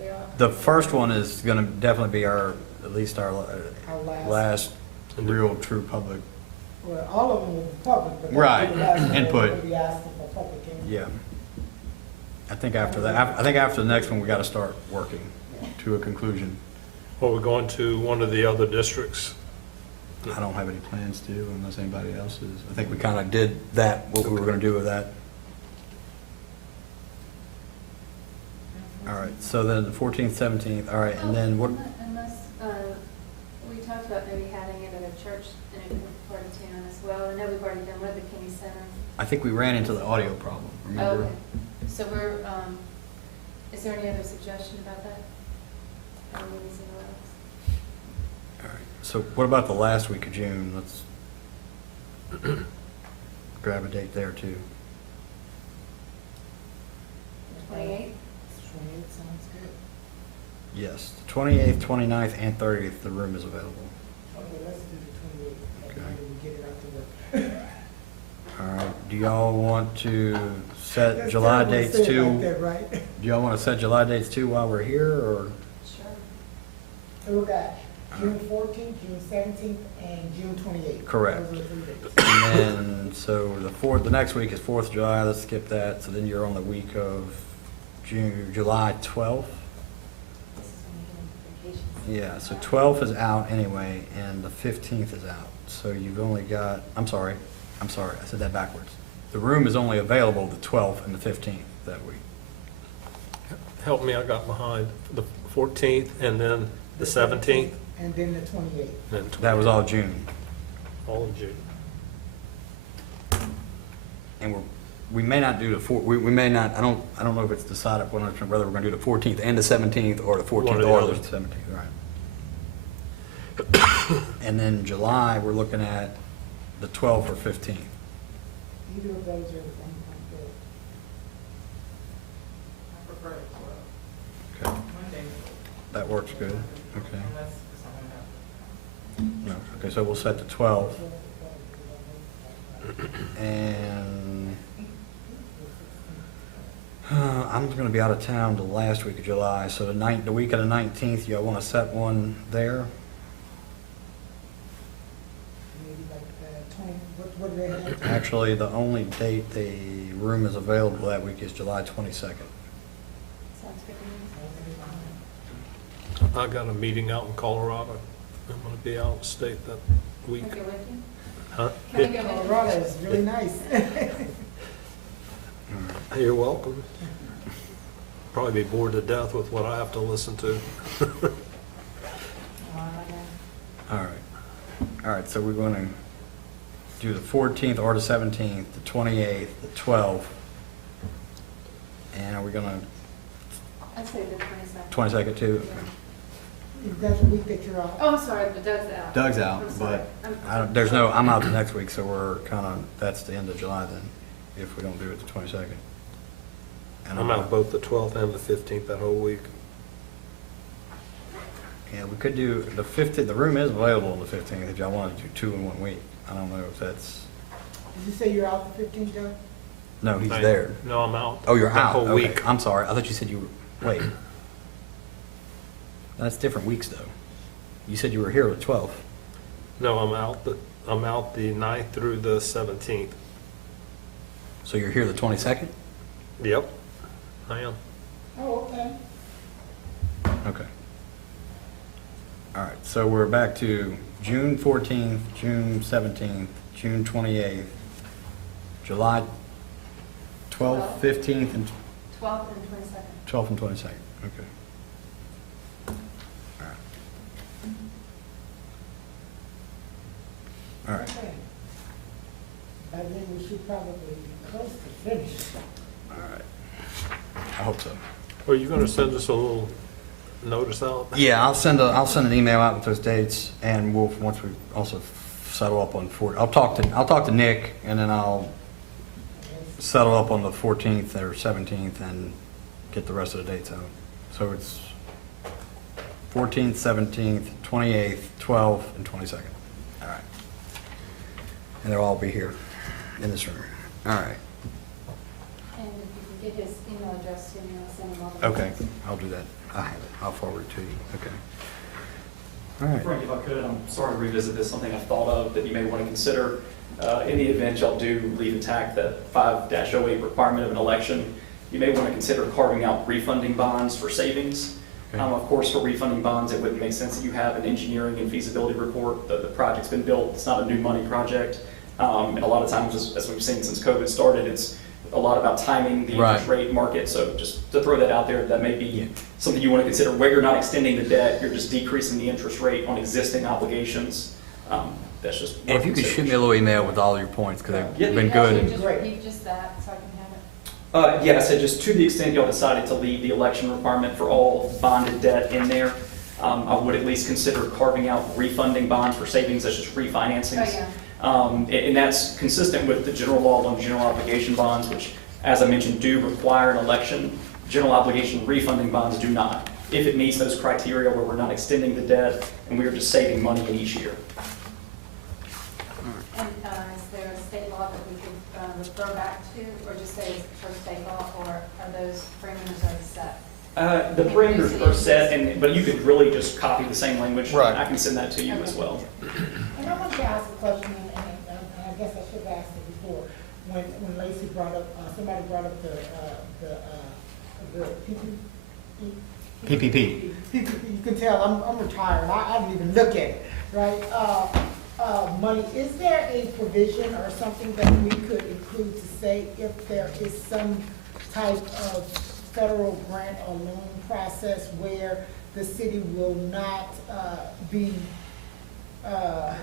We are. the first one is gonna definitely be our, at least our Our last. last real true public. Well, all of them will be public, but. Right. the last one Input. will be asking for public input. Yeah. I think after that, I think after the next one, we gotta start working to a conclusion. Are we going to one of the other districts? I don't have any plans to, unless anybody else is. I think we kinda did that, what we were gonna do with that. All right, so then the 14th, 17th, all right, and then what, Unless, we talked about maybe having it at a church in a different part of town as well. I know we've already done one at the Kenny Center. I think we ran into the audio problem, remember? Okay. So we're, is there any other suggestion about that? Or we use it else? All right, so what about the last week of June? Let's grab a date there too. 28th? 28 sounds good. Yes, the 28th, 29th, and 30th, the room is available. Okay, let's do the 28th. Okay. Maybe we get it out to work. All right, do y'all want to set That's July terrible to dates say it too? like that, right? Do y'all want to set July dates too while we're here, or? Sure. So we got June 14th, June 17th, and June 28th. Correct. Those are the 3 dates. And then, so the next week is 4th of July, let's skip that, so then you're on the week of July 12th? This is when we get into vacations. Yeah, so 12th is out anyway, and the 15th is out, so you've only got, I'm sorry, I said that backwards. The room is only available the 12th and the 15th that week. Help me, I got behind. The 14th and then the 17th? And then the 28th. And That was all June. all in June. And we may not do we may not, I don't know if it's decided whether we're gonna do the 14th and the 17th, or the 14th One or the or other. the 17th, right. And then July, we're looking at the 12th or 15th. Either of those are I'm good. I prefer it 12. Okay, Monday. that works good, okay. Unless someone else. No, okay, so we'll set the 12th, and I'm gonna be out of town the last week of July, so the week of the 19th, y'all wanna set one there? Maybe like 20, what do they have? Actually, the only date the room is available that week is July 22nd. Sounds good to me. I got a meeting out in Colorado. I'm going to be out of state that week. Can I go with you? Huh? Can I go with you? Colorado is really nice. You're welcome. Probably be bored to death with what I have to listen to. All right, so we're gonna do the 14th or the 17th, the 28th, the 12th, and are we gonna, I'd say the 22nd. 22nd too? That's the week that you're off. Oh, I'm sorry, but Doug's out. Doug's out, I'm sorry. but I'm out the next week, so we're kinda, that's the end of July then, if we don't do it the 22nd. And I'm out both the 12th and the 15th that whole week. Yeah, we could do the 15th, the room is available on the 15th if y'all wanted to do 2 in 1 week. I don't know if that's, Did you say you're out the 15th, Joe? no, he's there. No, I'm out. Oh, you're that out, whole okay. week. I'm sorry, I thought you said you were, wait. That's different weeks though. You said you were here the 12th. No, I'm out the 9th through the 17th. So you're here the 22nd? Yep, I am. Oh, okay. Okay. All right, so we're back to June 14th, June 17th, June 28th, July 12th, 15th, and 12th and 22nd. 12th and 22nd. Okay. All right. All right. Okay. By then we should probably be close to finish. All right. I hope so. Are you gonna send us a little notice out? Yeah, I'll send an email out with those dates, and we'll, once we also settle up on I'll talk to Nick, and then I'll settle up on the 14th or 17th and get the rest of the dates out. So it's 14th, 17th, 28th, 12th, and 22nd. All right. And they'll all be here in this room. All right. And if you can get his email address to me, I'll send him all the. Okay, I'll do that. I have it. I'll forward it to you. Okay. All right. Frank, if I could, I'm sorry to revisit this, something I've thought of that you may want to consider. In the event y'all do leave intact that 5-08 requirement of an election, you may want to consider carving out refunding bonds for savings. Okay. Of course, for refunding bonds, it wouldn't make sense that you have an engineering and feasibility report. The project's been built, it's not a new money project. And a lot of times, as we've seen since COVID started, it's a lot about timing the interest rate market. So just to throw that out there, that may be something you want to consider, where you're not extending the debt, you're just decreasing the interest rate on existing obligations. That's just. And if you could shoot me a little email with all your points, because they've been You good. just Great. repeat just that, so I can have it. Yeah, I said just to the extent y'all decided to leave the election requirement for all bonded debt in there, I would at least consider carving out refunding bonds for savings, that's just refinancings. Oh, yeah. And that's consistent with the general law on general obligation bonds, which, as I mentioned, do require an election. General obligation refunding bonds do not, if it meets those criteria where we're not extending the debt and we're just saving money in each year. And is there a state law that we could refer back to, or just say it's for state law, or are those parameters already set? The parameters are set, but you could really just copy the same language. Right. I can send that to you as well. And I want to ask a question, and I guess I should have asked it before, when Lacey brought up, somebody brought up the PPP. You can tell I'm retired, I didn't even look at it, right? Money, is there a provision or something that we could include to say if there is some type of federal grant or loan process where the city will not be, that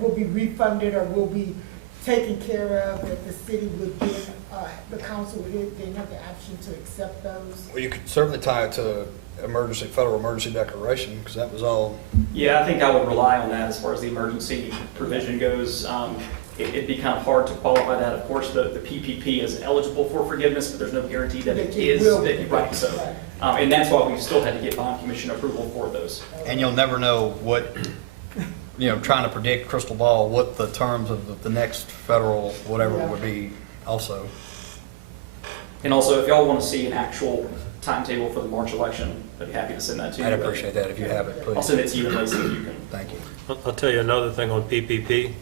will be refunded or will be taken care of, that the city would give, the council would then have the option to accept those? Well, you could certainly tie it to federal emergency declaration, because that was all. Yeah, I think I would rely on that as far as the emergency provision goes. It'd be kind of hard to qualify that. Of course, the PPP is eligible for forgiveness, but there's no guarantee that it is. Right, so, and that's why we still had to get bond commission approval for those. And you'll never know what, trying to predict crystal ball, what the terms of the next federal whatever would be also. And also, if y'all want to see an actual timetable for the March election, I'd be happy to send that to you. I'd appreciate that if you have it, please. I'll send it to you and Lacey if you can. Thank you. I'll tell you another thing on PPP.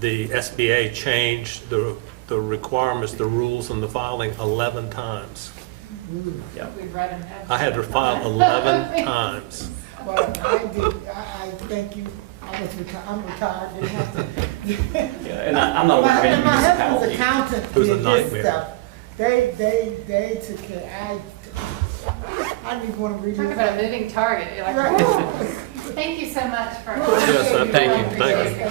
The SBA changed the requirements, the rules and the filing 11 times. Yeah. We'd read them. I had to file 11 times. Well, I thank you, I'm retired, didn't have to. Yeah, and I'm not aware of any My husband's municipality. accountant It was a did this nightmare. stuff. They took care, I didn't even want to read Talk it. about a moving target. You're like, Right. "Whoa." Thank you so much for. Yes, thank you. Thank you.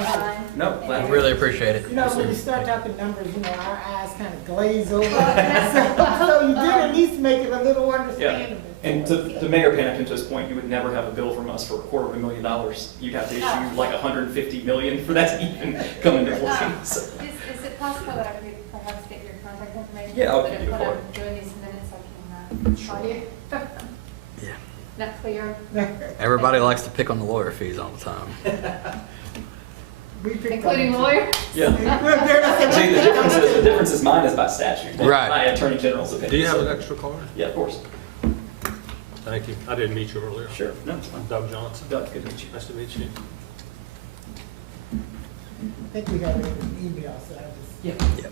No, glad I to- really appreciate it. You know, when you start talking numbers, our eyes kind of glaze over. So you did at least make it a little understandable. And to Mayor Pennington's point, you would never have a bill from us for $250,000. You'd have to issue like $150 million for that to even come into play. So, Is it possible that I could perhaps get your contact information? Yeah, I'll so give that you a when I'm card. doing these minutes, I can call you? Yeah. Not clear? Everybody likes to pick on the lawyer fees all the time. We picked Including up- lawyers? yeah. See, the difference is mine is by statute. Right. My Attorney General's opinion. Do you have So- an extra card? Yeah, of course. Thank you. I didn't meet you earlier. Sure. No, it's fine. Doug Johnson. Doug, good to meet you. Nice to meet you. I think we got it in an email, so I just. Yeah. Yep.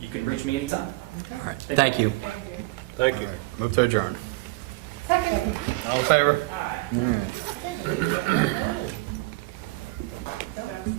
you can reach me anytime. All right, thank you. Thank you. All right, move to adjourn. Second. All in favor? Aye. All right.